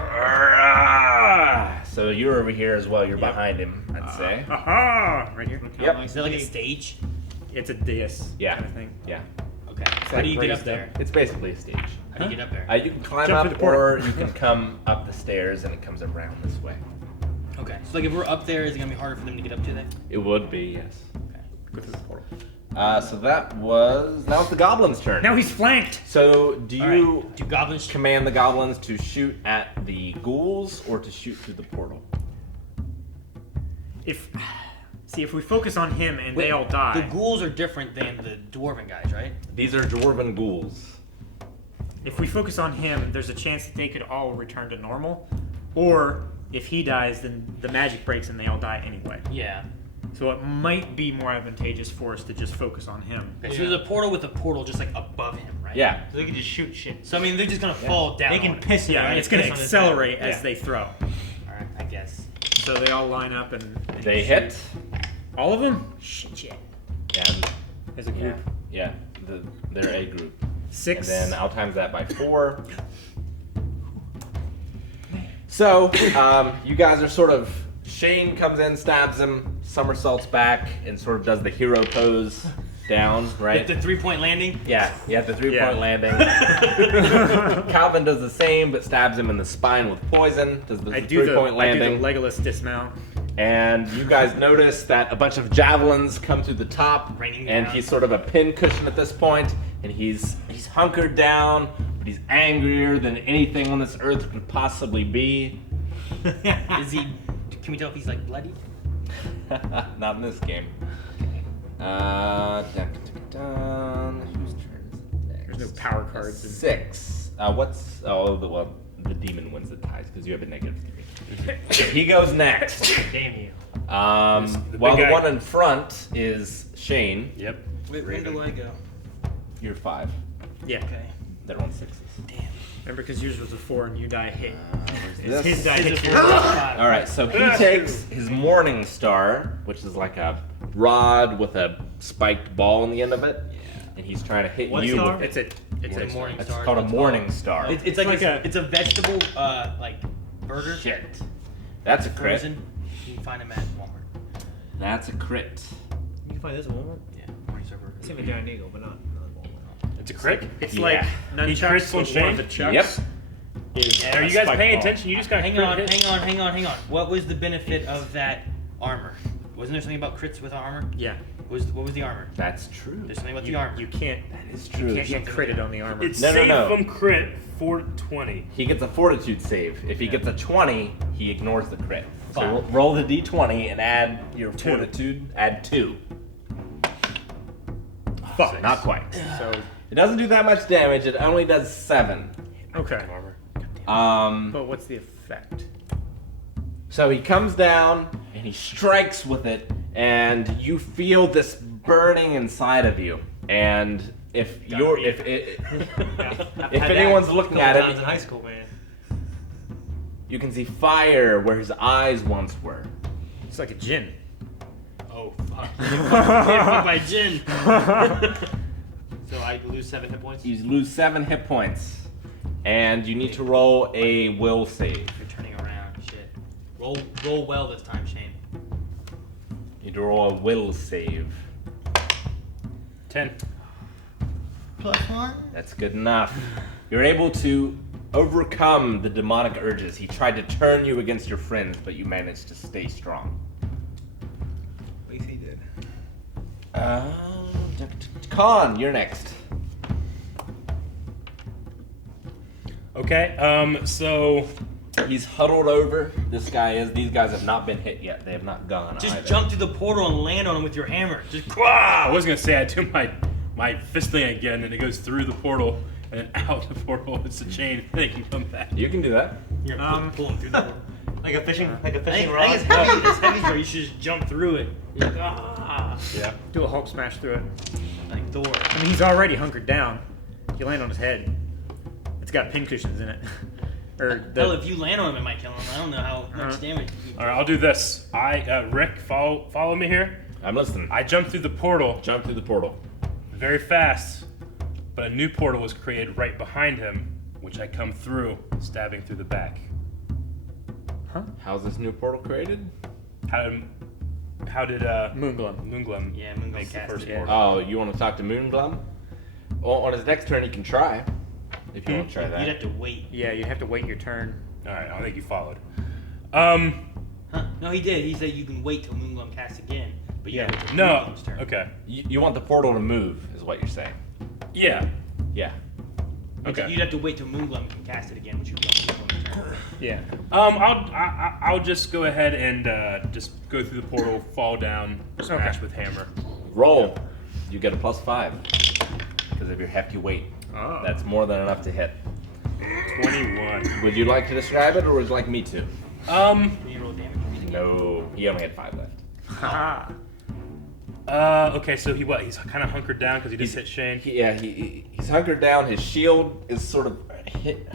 So you're over here as well. You're behind him, I'd say. Aha! Right here. Yep. Is that like a stage? It's a dais Yeah. kind of thing. Yeah, Okay. How like do you get up raised there? it's basically a stage. How do you get up there? You can climb Jump up, through the portal. or you can come up the stairs, and it comes around this way. Okay. So like if we're up there, is it gonna be harder for them to get up to that? It would be, yes. Okay. Go through the portal. So now it's the goblin's turn. Now he's flanked! So do All you right. Do goblins? command the goblins to shoot at the ghouls or to shoot through the portal? If we focus on him and they all die. The ghouls are different than the dwarven guys, right? These are dwarven ghouls. If we focus on him, there's a chance that they could all return to normal. Or if he dies, then the magic breaks and they all die anyway. Yeah. So it might be more advantageous for us to just focus on him. Okay, so there's a portal with a portal just like above him, right? Yeah. So they can just shoot shit. So I mean, they're just gonna fall down. They can on it. piss it. Yeah, right? it's going to Piss on his accelerate head. as they throw. All right, I guess. So they all line up and They shoot. hit. All of them? Shit. Yeah. As a group. Yeah. They're a group. 6. And then I'll times that by 4. So, you guys are sort of. Shane comes in, stabs him, somersaults back, and sort of does the hero pose down, right? The 3-point landing. Yeah, you have the 3-point Yeah. landing. Calvin does the same, but stabs him in the spine with poison. Does the I do the 3-point landing. Legolas dismount. And you guys notice that a bunch of javelins come through the top, Raining and down. he's sort of a pin cushion at this point, and he's hunkered down, but he's angrier than anything on this earth could possibly be. Is he? Can we tell if he's like bloody? Not in this game. Whose turn is it next? There's no power cards. 6. The demon wins the ties because you have a -3. He goes next. Damn you. The While big the guy. one in front is Shane. Yep. When do I go? You're 5. Yeah. Okay. They're on 6s. Remember, because yours was a 4 and you die hit. This- His die hit you. All right, so he takes his morning star, which is like a rod with a spiked ball on the end of it, and he's trying to hit What you. star? With It's a morning It's star. called a It's morning star. It's like like it's a vegetable like burger. Shit, that's a crit. Frozen. find him at Walmart. That's a crit. You can find this at Walmart. Yeah, Morning Server. Same with Giant Eagle, but not Walmart. It's a crit. It's Yeah. like He nunchucks, crits on but one of the Shane? chucks. Is Are a you guys spike paying ball. attention? You just got Hang crit on, hit. hang on. What was the benefit of that armor? Wasn't there something about crits with armor? Yeah, What was the armor? That's true. There's something about the you, armor. you can't. It's You true. can't get critted on the armor. It's No, no, safe no. from crit 420. He gets a fortitude save. If he gets a 20, he ignores the crit. So Fine. roll the d20 and add your 2. fortitude. Add 2. Fuck. Not quite. So It doesn't do that much damage. It only does 7. okay. But what's the effect? So he comes down and he strikes with it, and you feel this burning inside of you. And if you're if anyone's looking at times in it, high school, man. you can see fire where his eyes once were. It's like a gin. Oh fuck! By Jin. So I lose 7 hit points. You lose 7 hit points, and you need to roll a will save. You're turning around. Shit. Roll well this time, Shane. You need to roll a will save. 10. +1. That's good enough. You're able to overcome the demonic urges. He tried to turn you against your friends, but you managed to stay strong. At least he did. Khan, you're next. Okay. So He's huddled over. This guy is. These guys have not been hit yet. They have not gone. Just either. jump through the portal and land on him with your hammer. Just I was gonna say I do my fist thing again, and it goes through the portal and then out the portal. It's a chain, and it can come back. You can do that. you're pull him through the portal. Like a fishing I think rod. it's heavy. It's heavy, so you should just jump through it. You're like, ah, Yeah. Do a Hulk smash through it. like Thor. I mean, he's already hunkered down. You land on his head. It's got pincushions in it. Or Hell, the, if you land on him, it might kill him. I don't know how much damage. All right, I'll do this. Rick, follow me here. I'm listening. I jump through the portal Jump through the portal. very fast, but a new portal was created right behind him, which I come through, stabbing through the back. How's this new portal created? How did Moonglum. Moonglum Yeah, Moonglum make the cast first it. portal? Oh, you want to talk to Moonglum? Well, on his next turn, he can try. If you want to try You'd that. have to wait. Yeah, you'd have to wait your turn. All right, I think you followed. Huh? No, he did. He said you can wait till Moonglum casts again. But you Yeah. gotta wait till No. Moonglum's turn. Okay. You want the portal to move, is what you're saying. Yeah. Yeah. Okay. You'd have to wait till Moonglum can cast it again, which would be on Moonglum's turn. Yeah. I'll just go ahead and just go through the portal, fall down, smash with hammer. Roll. You get a +5 because of your hefty weight. Oh. That's more than enough to hit. 21. Would you like to describe it, or would you like me to? Can you roll damage? No, he only had 5 left. Haha. Okay, so he's kind of hunkered down because he just hit Shane. He's hunkered down. His shield is sort of hit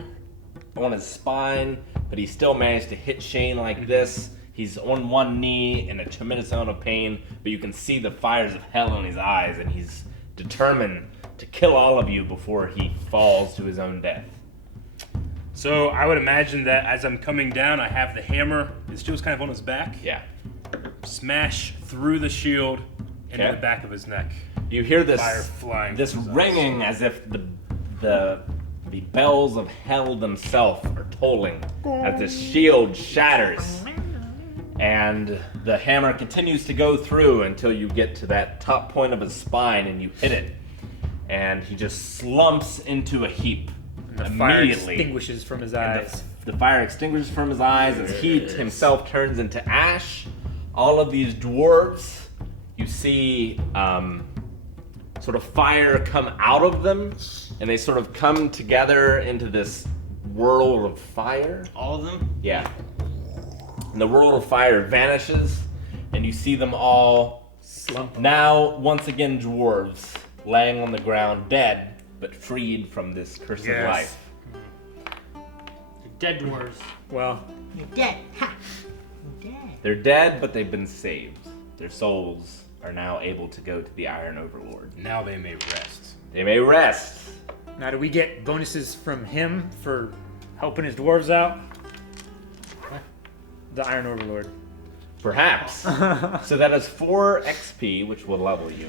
on his spine, but he still managed to hit Shane like this. He's on one knee in a tremendous amount of pain, but you can see the fires of hell in his eyes, and he's determined to kill all of you before he falls to his own death. So I would imagine that as I'm coming down, I have the hammer. His shield's kind of on his back. Yeah. Smash through the shield into Okay. the back of his neck. You hear this Fire flying this from his eyes. ringing as if the bells of hell themselves are tolling as the shield shatters. And the hammer continues to go through until you get to that top point of his spine and you hit it. And he just slumps into a heap And the fire immediately. extinguishes from his And eyes. the fire extinguishes from his eyes as he himself turns into ash. All of these dwarves, you see sort of fire come out of them, and they sort of come together into this world of fire. All of them? Yeah. And the world of fire vanishes, and you see them all Slump. now, once again, dwarves laying on the ground, dead, but freed from this cursed Yes. life. Dead dwarves. Well, You're dead. Ha! You're dead. They're dead, but they've been saved. Their souls are now able to go to the Iron Overlord. Now they may rest. They may rest. now do we get bonuses from him for helping his dwarves out? The Iron Overlord. Perhaps. So that is 4 XP, which will level you.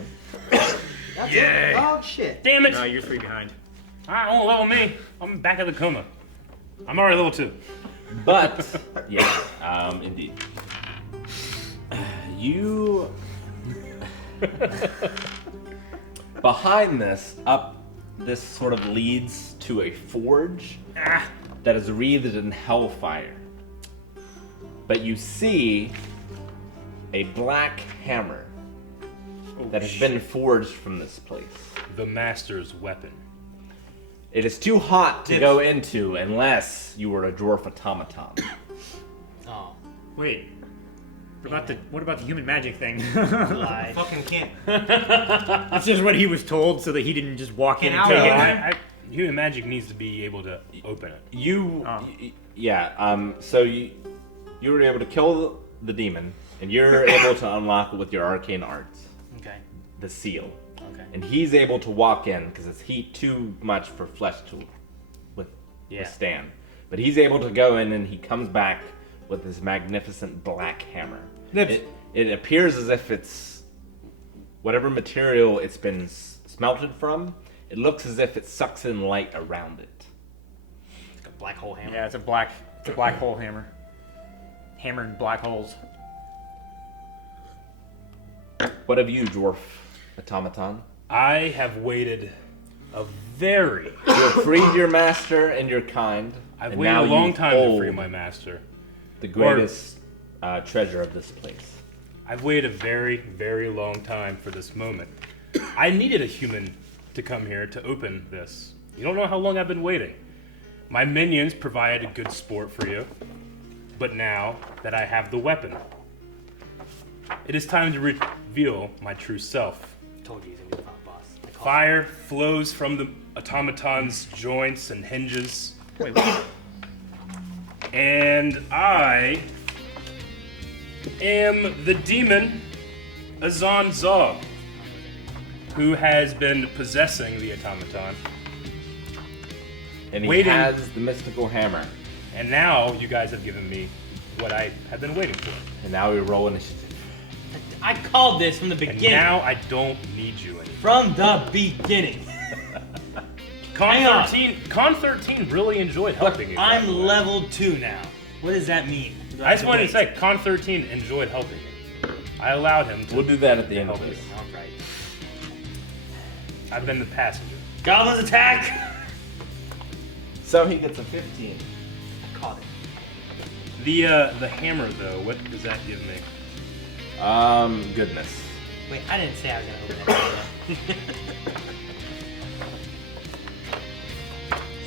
That's Yay. it. Oh shit. Damn it! No, you're 3 behind. I won't level me. I'm back at the coma. I'm already level 2. But, yes, indeed. You... Behind this, this sort of leads to a forge that is wreathed in hellfire. But you see a black hammer that has been forged from this place. The master's weapon. It is too hot to go into unless you were a dwarf automaton. Oh, Wait. What about the human magic thing? lie. Fucking can't. That's just what he was told, so that he didn't just walk in and Get take out. it. Human magic needs to be able to open it. So you were able to kill the demon, and you're able to unlock it with your arcane arts, Okay. the seal. Okay. And he's able to walk in because it's heat too much for flesh to withstand. But he's able to go in, and he comes back with this magnificent black hammer. It appears as if it's whatever material it's been smelted from. It looks as if it sucks in light around it. Like a black hole hammer. Yeah, it's a black hole hammer. Hammer in black holes. What of you, dwarf automaton? I have waited a very... You have freed your master and your kind. I've and waited now a long you time to hold free my master. the greatest treasure of this place. I've waited a very, very long time for this moment. I needed a human to come here to open this. You don't know how long I've been waiting. My minions provided good sport for you, but now that I have the weapon, it is time to reveal my true self. Told you he's gonna be the final boss. I called Fire flows from the automaton's joints and hinges, Wait, what? and I am the demon Azan Zog, who has been possessing the automaton. And he Waiting. has the mystical hammer. And now you guys have given me what I have been waiting for. And now we roll initiative. I called this from the And beginning. now I don't need you anymore. From the beginning. Hang on. Con 13 really enjoyed helping you. by I'm the way. level 2 now. What does that mean? Do I just wanted wait? to say, Con 13 enjoyed helping you. I allowed him to. We'll do that at the end help of you. this. Alright. I've been the passenger. Goblins attack! So he gets a 15. I called it. The hammer though, what does that give me? Goodness. Wait, I didn't say I was gonna open that door.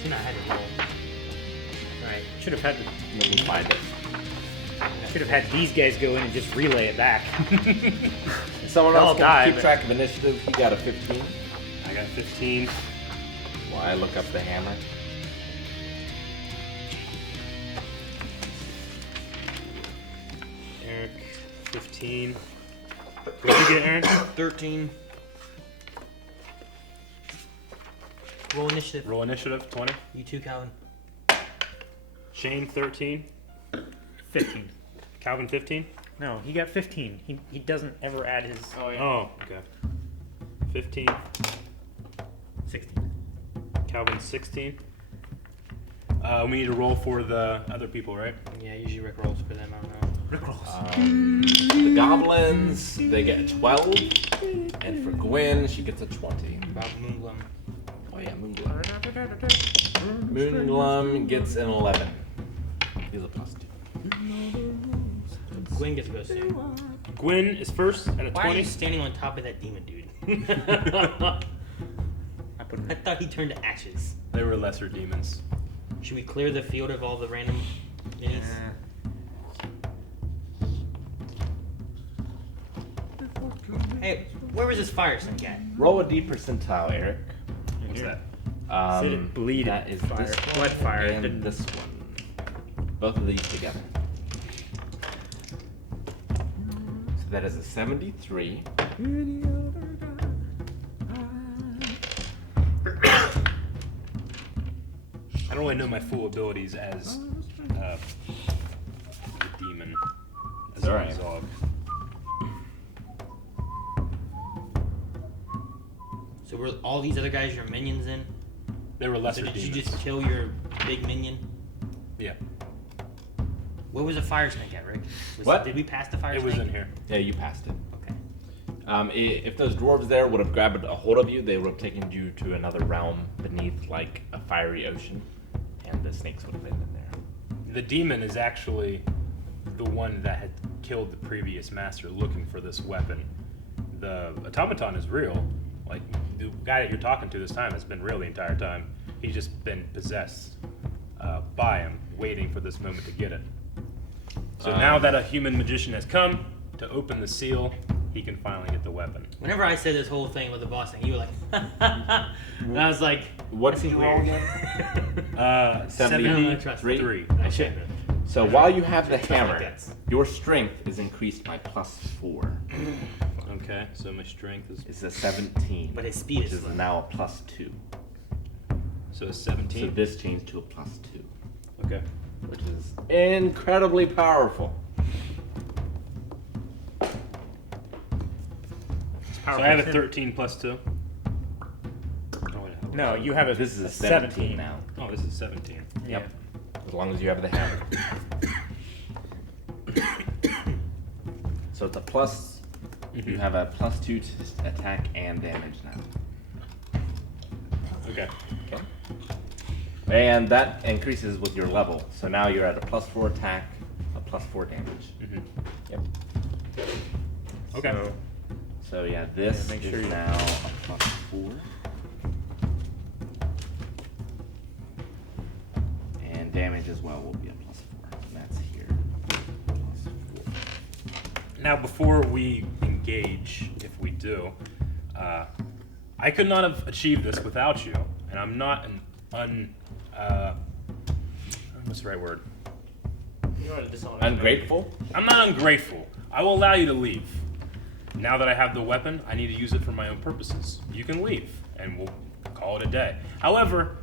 See, now I had to roll. Alright. Should have had Let me find it. these guys go in and just relay it back. Someone They'll else die, can keep but- track of initiative. He got a 15. I got 15. While I look up the hammer. Eric, 15. What did you get, Aaron? 13. Roll initiative. Roll initiative, 20. You too, Calvin. Shane, 13. 15. Calvin, 15. No, he got 15. He doesn't ever add his Oh, okay. 15. 16. Calvin, 16. We need to roll for the other people, right? Yeah, usually Rick rolls for them, I don't know. Rick rolls. The goblins, they get a 12. And for Gwen, she gets a 20. Bob Moonglum. Oh yeah, Moonglum. Moonglum gets an 11. He's a plus 2. Gwen gets to go soon. Gwen is first at a Why are 20. you standing on top of that demon, dude? I put him I thought he turned to ashes. They were lesser demons. Should we clear the field of all the random minis? Hey, where was this fire sink at? Roll a D percentile, Eric. What's that? Said it bleed That is fire. this Blood one fire. and Didn't- this one. Both of these together. So that is a 73. I don't really know my full abilities as a demon. As There Alright. resolve. So were all these other guys your minions in? They were So lesser did demons. you just kill your big minion? Yeah. Where was the fire snake at, Rick? What? Did we pass the fire It snake? was in here. Yeah, you passed it. Okay. If those dwarves there would have grabbed a hold of you, they would have taken you to another realm beneath, like, a fiery ocean, and the snakes would have been in there. The demon is actually the one that had killed the previous master looking for this weapon. The automaton is real. Like, the guy that you're talking to this time has been real the entire time. He's just been possessed by him, waiting for this moment to get it. So now that a human magician has come to open the seal, he can finally get the weapon. Whenever I said this whole thing with the boss thing, you were like, and I was like, What's that's he weird. roll again? 73. 3. I should. So while you have the Trust my hammer, guts. your strength is increased by +4. Okay, so my strength is It's a 17. But his speed which is is low. now a +2. so So 17. this changed to a +2, Okay. which is incredibly powerful. So I have a 13 plus 2. No, you have a This is a 17 now. Oh, this is 17. Yep. As long as you have the hammer. So it's a plus. You have a +2 to attack and damage now. Okay. Okay. And that increases with your level. So now you're at a +4 attack, a +4 damage. Mhm. Yep. Okay. So yeah, this make sure is you- now a +4. And damage as well will be a +4. And that's here. +4. Now, before we engage, if we do, I could not have achieved this without you, and I'm not an what's the right word? You are dishonest. Ungrateful? I'm not ungrateful. I will allow you to leave. Now that I have the weapon, I need to use it for my own purposes. You can leave, and we'll call it a day. However,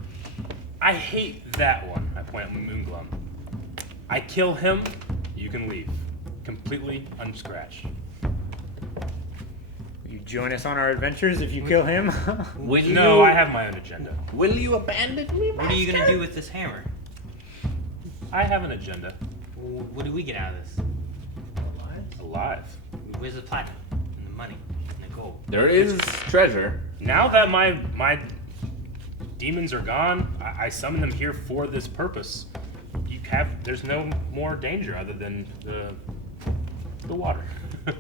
I hate that one. I point at Moonglum. I kill him, you can leave. Completely unscratched. You join us on our adventures if you kill him. Will No, I have my own agenda. Will you abandon me, What are you gonna do with this hammer? I have an agenda. What do we get out of this? Alive. Where's the platinum and the money and the gold? There is treasure. Now that my demons are gone, I summon them here for this purpose. There's no more danger other than the water.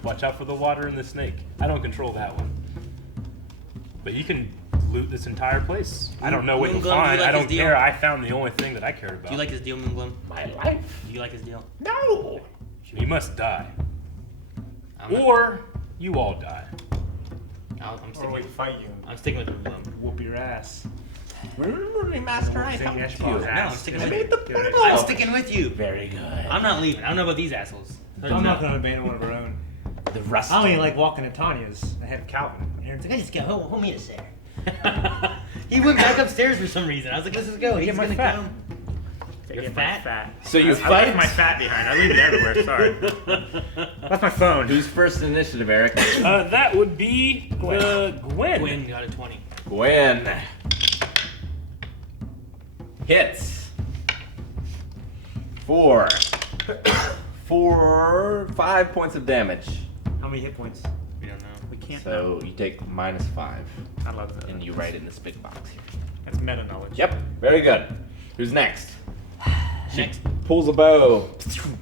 Watch out for the water and the snake. I don't control that one. But you can loot this entire place. I don't know what you'll Moonglum, do you find. like I don't his deal? care. I found the only thing that I cared about. Do you like his deal, Moonglum? My life? Do you like his deal? No. You must die. I'm not- Or you all die. I'm Or sticking we with, fight you I'm sticking with Moonglum. and whoop your ass. Remember me, Master? I Sing helped Ashball's you. No, I'm ass. sticking I with made the Good idea. purple. I'm sticking with you. Very good. I'm not leaving. I don't know about these assholes. I'm not gonna abandon one of our own. The rust. I don't even like walking to Tanya's. I had Calvin. And Aaron's like, I just go home me to Sarah. He went back upstairs for some reason. I was like, let's just go. He's Get my gonna fat. come. You're Get fat? my fat. So you I fight? left my fat behind. I leave it everywhere. Sorry. That's my phone. Who's first initiative, Eric? That would be Gwen. Gwen got a 20. Gwen. Hits. 4. 5 points of damage. How many hit points? We don't know. We can't. So you take -5, I love that. and you write it in this big box here. That's meta knowledge. Yep, very good. Who's next? Next. Pulls a bow.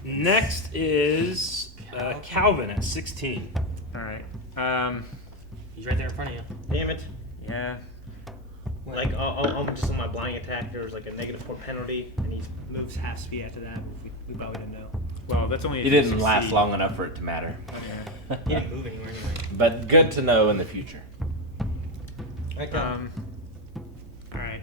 Next is Calvin at 16. All right. He's right there in front of you. Damn it. Yeah. Like, I'm just on my blind attack, there was like a -4 penalty, and he moves half speed after that. We probably didn't know. Well, that's only. if He you didn't last succeed. long enough for it to matter. He didn't move anywhere anyway. But good to know in the future. Okay. All right.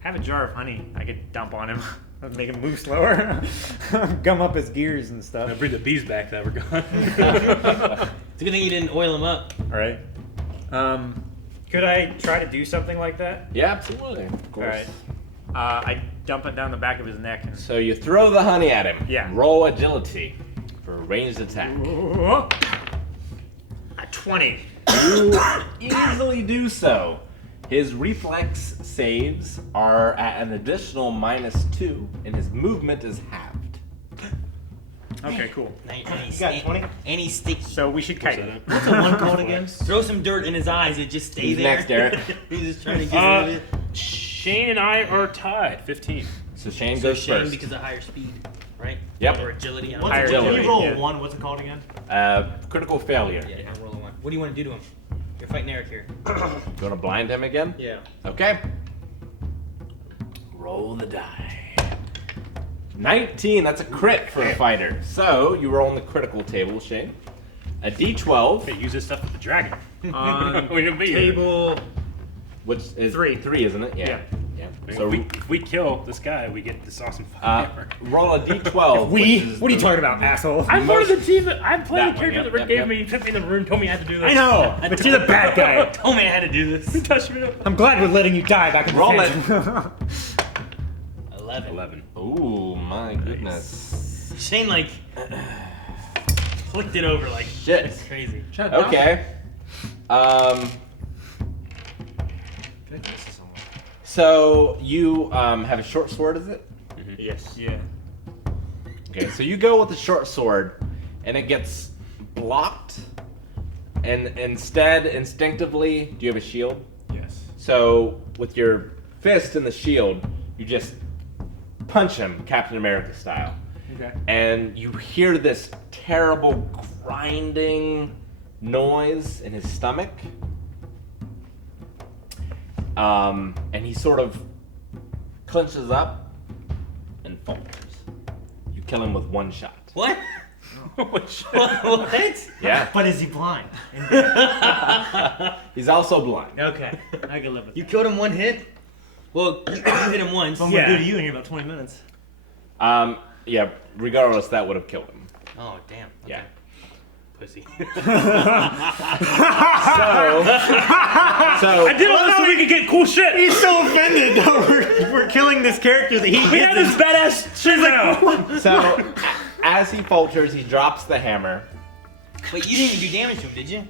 Have a jar of honey. I could dump on him. That'd make him move slower. Gum up his gears and Now stuff. bring the bees back that were gone. It's a good thing you didn't oil him up. All right. Could I try to do something like that? Yeah, absolutely. Of All course. right. I dump it down the back of his neck. And... So you throw the honey at him. Yeah. Roll agility for a ranged attack. A 20. You easily do so. His reflex saves are at an additional -2, and his movement is halved. Okay, cool. You got 20? And he sticks. So we should kite it. What's a 1 called again? Throw some dirt in his eyes and just stay Who's there. next, Derek? He's just trying to get rid of it. Shane and I are tied. 15. So Shane So goes Shane first. because of higher speed, right? Yep. Or agility. I don't What's know. Higher it, when agility, you roll yeah. a 1, what's it called again? Critical failure. Yeah, I roll a 1. What do you want to do to him? You're fighting Eric here. You want to blind him again? Yeah. Okay. Roll the die. 19, that's a crit for a fighter. So you roll on the critical table, Shane. A d12, Hey, use this stuff with the dragon. On We didn't be here. table. which is 3. 3, isn't it? Yeah. So If we kill this guy, we get this awesome hammer. roll a d12. We? which is What are you the- talking about, asshole? I'm part of the team. I'm playing That the character one, that Rick yep, gave yep. me. He put me in the room, told me I had to do this. I know, but you're the bad guy. Told me I had to do this. He touched me. I'm glad we're letting you die back in the Roll tent. 11. Ooh, my goodness. Shane like flicked it over like Shit. it's crazy. Okay. So you have a short sword, is it? Yes. Yeah. Okay, so you go with the short sword, and it gets blocked, and instead, instinctively, do you have a shield? Yes. So with your fist in the shield, you just punch him, Captain America style. Okay. And you hear this terrible grinding noise in his stomach. And he sort of clenches up and falters. You kill him with one shot. What? Which, What? Yeah. But is he blind? He's also blind. Okay. I can live with You that. killed him one hit? Well, you hit him once. What I'm Yeah. gonna do to you in here about 20 minutes. Yeah, regardless, that would have killed him. Oh, damn. Okay. Yeah. Pussy. So, I did all this so we could get cool shit. He's so offended that we're killing this character that he We got this badass shit now. so as he falters, he drops the hammer. Wait, you didn't even do damage to him, did you?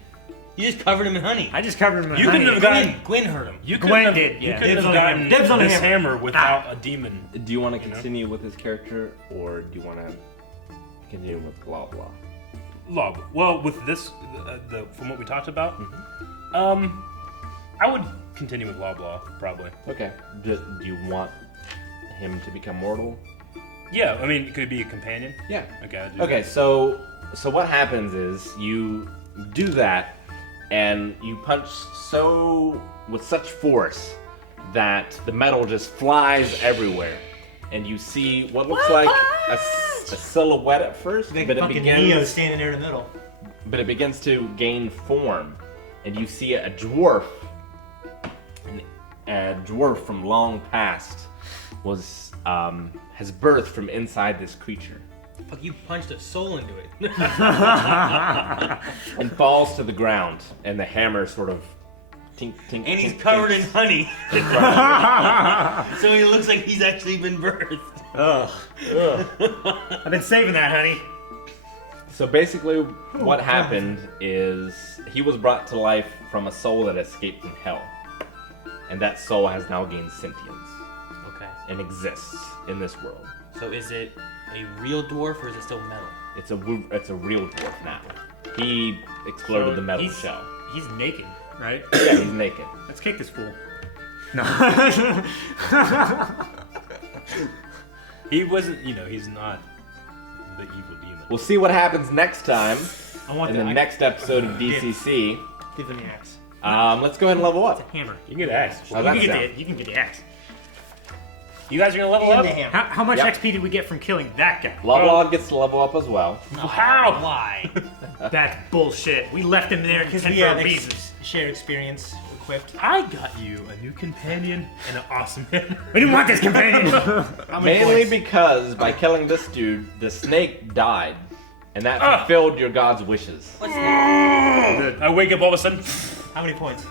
You just covered him in honey. I just covered him in You honey. couldn't have gotten. Gwen hurt him. You Gwen couldn't have, did, you yeah. couldn't Dibs have on the gotten hammer. Dibs on the this hammer. hammer without a demon. Do you want to continue with his character, or do you want to continue with blah blah? Log. Well, with this, from what we talked about, I would continue with Loblaw probably. Okay. Do you want him to become mortal? Yeah, I mean, could it be a companion? Yeah. Okay. I'd do Okay. So what happens is you do that, and you punch with such force that the metal just flies everywhere, and you see what looks like a silhouette at first, Like but fucking Neo standing there in the middle. but it begins to gain form, and you see a dwarf. A dwarf from long past has birthed from inside this creature Fuck, you punched a soul into it. and falls to the ground, and the hammer sort of tink tink. And he's tink, covered in tinks honey. in front of you. So he looks like he's actually been birthed. I've been saving that, honey. So basically, what happened is he was brought to life from a soul that escaped from hell, and that soul has now gained sentience Okay. and exists in this world. So is it a real dwarf or is it still metal? It's a real dwarf now. He exploded So the metal he's- shell. He's naked, right? Yeah, he's naked. Let's kick this fool. No. He wasn't. He's not the evil demon. We'll see what happens next time I want in the that. next episode of DCC. Give him the axe. Let's go ahead and level up. Hammer. You can get axe. How's You that can, sound? you can get the axe. You guys are gonna level And up? the hammer. How much Yep. XP did we get from killing that guy? Lovelog gets to level up as well. How? Why? That's bullshit. We left him there Because for we a have reason. shared experience equipped. I got you a new companion and an awesome hammer. We didn't want this companion. How many Mainly points? because by killing this dude, the snake died, and that Ah. fulfilled your god's wishes. What's that? I wake up all of a sudden. How many points?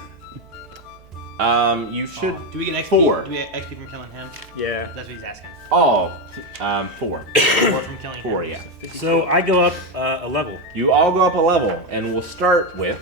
You should. Do we get XP? 4. Do we get XP from killing him? Yeah. That's what he's asking. Oh, 4. 4 from killing 4, him. yeah. So I go up a level. You all go up a level, and we'll start with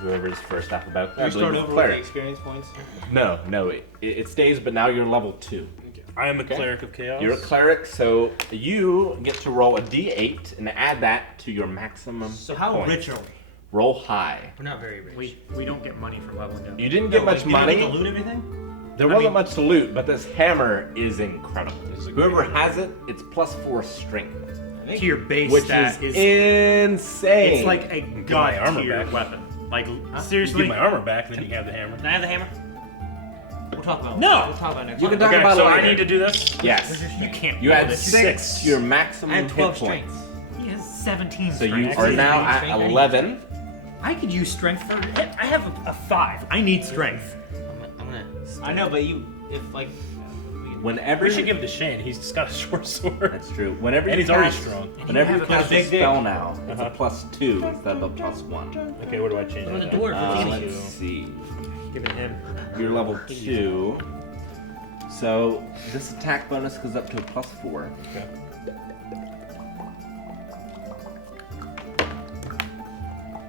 whoever's first alphabetically. You I start believe over with the cleric. experience points. No, it stays, but now you're level 2. I am a cleric of chaos. You're a cleric, so you get to roll a d8 and add that to your maximum. So how points. rich are we? Roll high. We're not very rich. We don't get money from leveling up. You didn't get much Did we get money. to loot everything? There wasn't much to loot, but this hammer is incredible. This is a great Whoever hammer. has it, it's +4 strength, To your base which stat is is insane. it's like a my god armor tier back. weapon. Like You seriously. get my armor back, and then you can have the hammer. Can I have the hammer? We'll talk about it. No! We'll talk about it next You time. can talk Okay, about so it I later. need to do this. Yes. You can't. You roll add this. 6 to your maximum I have 12 hit points. strength. He has 17 So you strength. are now Strength, at strength, 11. I could use strength for. I have a 5. I need strength. I'm gonna. I know, but you, if like, Whenever We should give it to Shane. He's just got a short sword. That's true. Whenever And you he's already cast- strong. Whenever you have a cast a big dick. spell now, it's a Uh-huh. +2 instead of a +1. Okay, where do I change What that? about the dwarf? What's he gonna Let's use? see. Giving him. You're level 2. So this attack bonus goes up to a +4. Okay.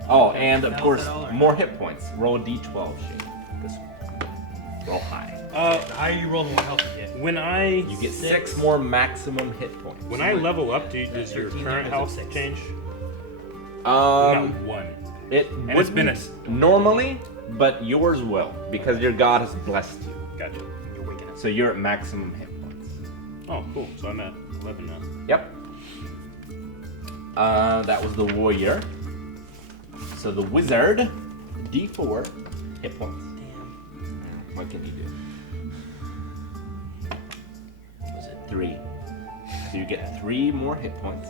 Oh, and of course, $1,000 or- more hit points. Roll a d12, Shane. This one. Roll high. The higher you roll, the more health you get. When I You get 6 more maximum hit points. when I level up, does your 13 current there, health is it 6? change? Um, Not 1. it it's been wouldn't normally, but yours will because your god has blessed you. Gotcha. You're waking up. So you're at maximum hit points. Oh, cool. So I'm at 11 now. Yep. That was the warrior. So the wizard, d4 hit points. Damn. What can you do? Was it 3? So you get 3 more hit points.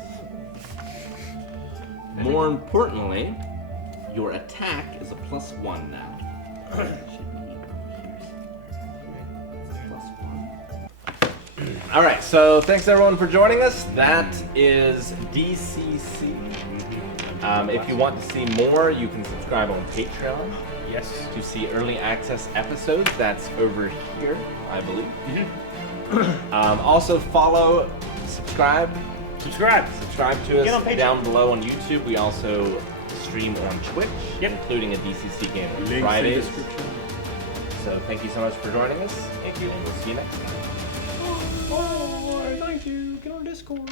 More importantly, your attack is a +1 now. All right, so thanks everyone for joining us. That is DCC. If you want to see more, you can subscribe on Patreon Yes. to see early access episodes. That's over here, I believe. Also follow, subscribe Subscribe. to Get on us Patreon. down below on YouTube. We also stream on Twitch, Yep. including a DCC game on Links in Fridays. description. So thank you so much for joining us. Thank you. And we'll see you next time. Oh, thank you. Get on Discord.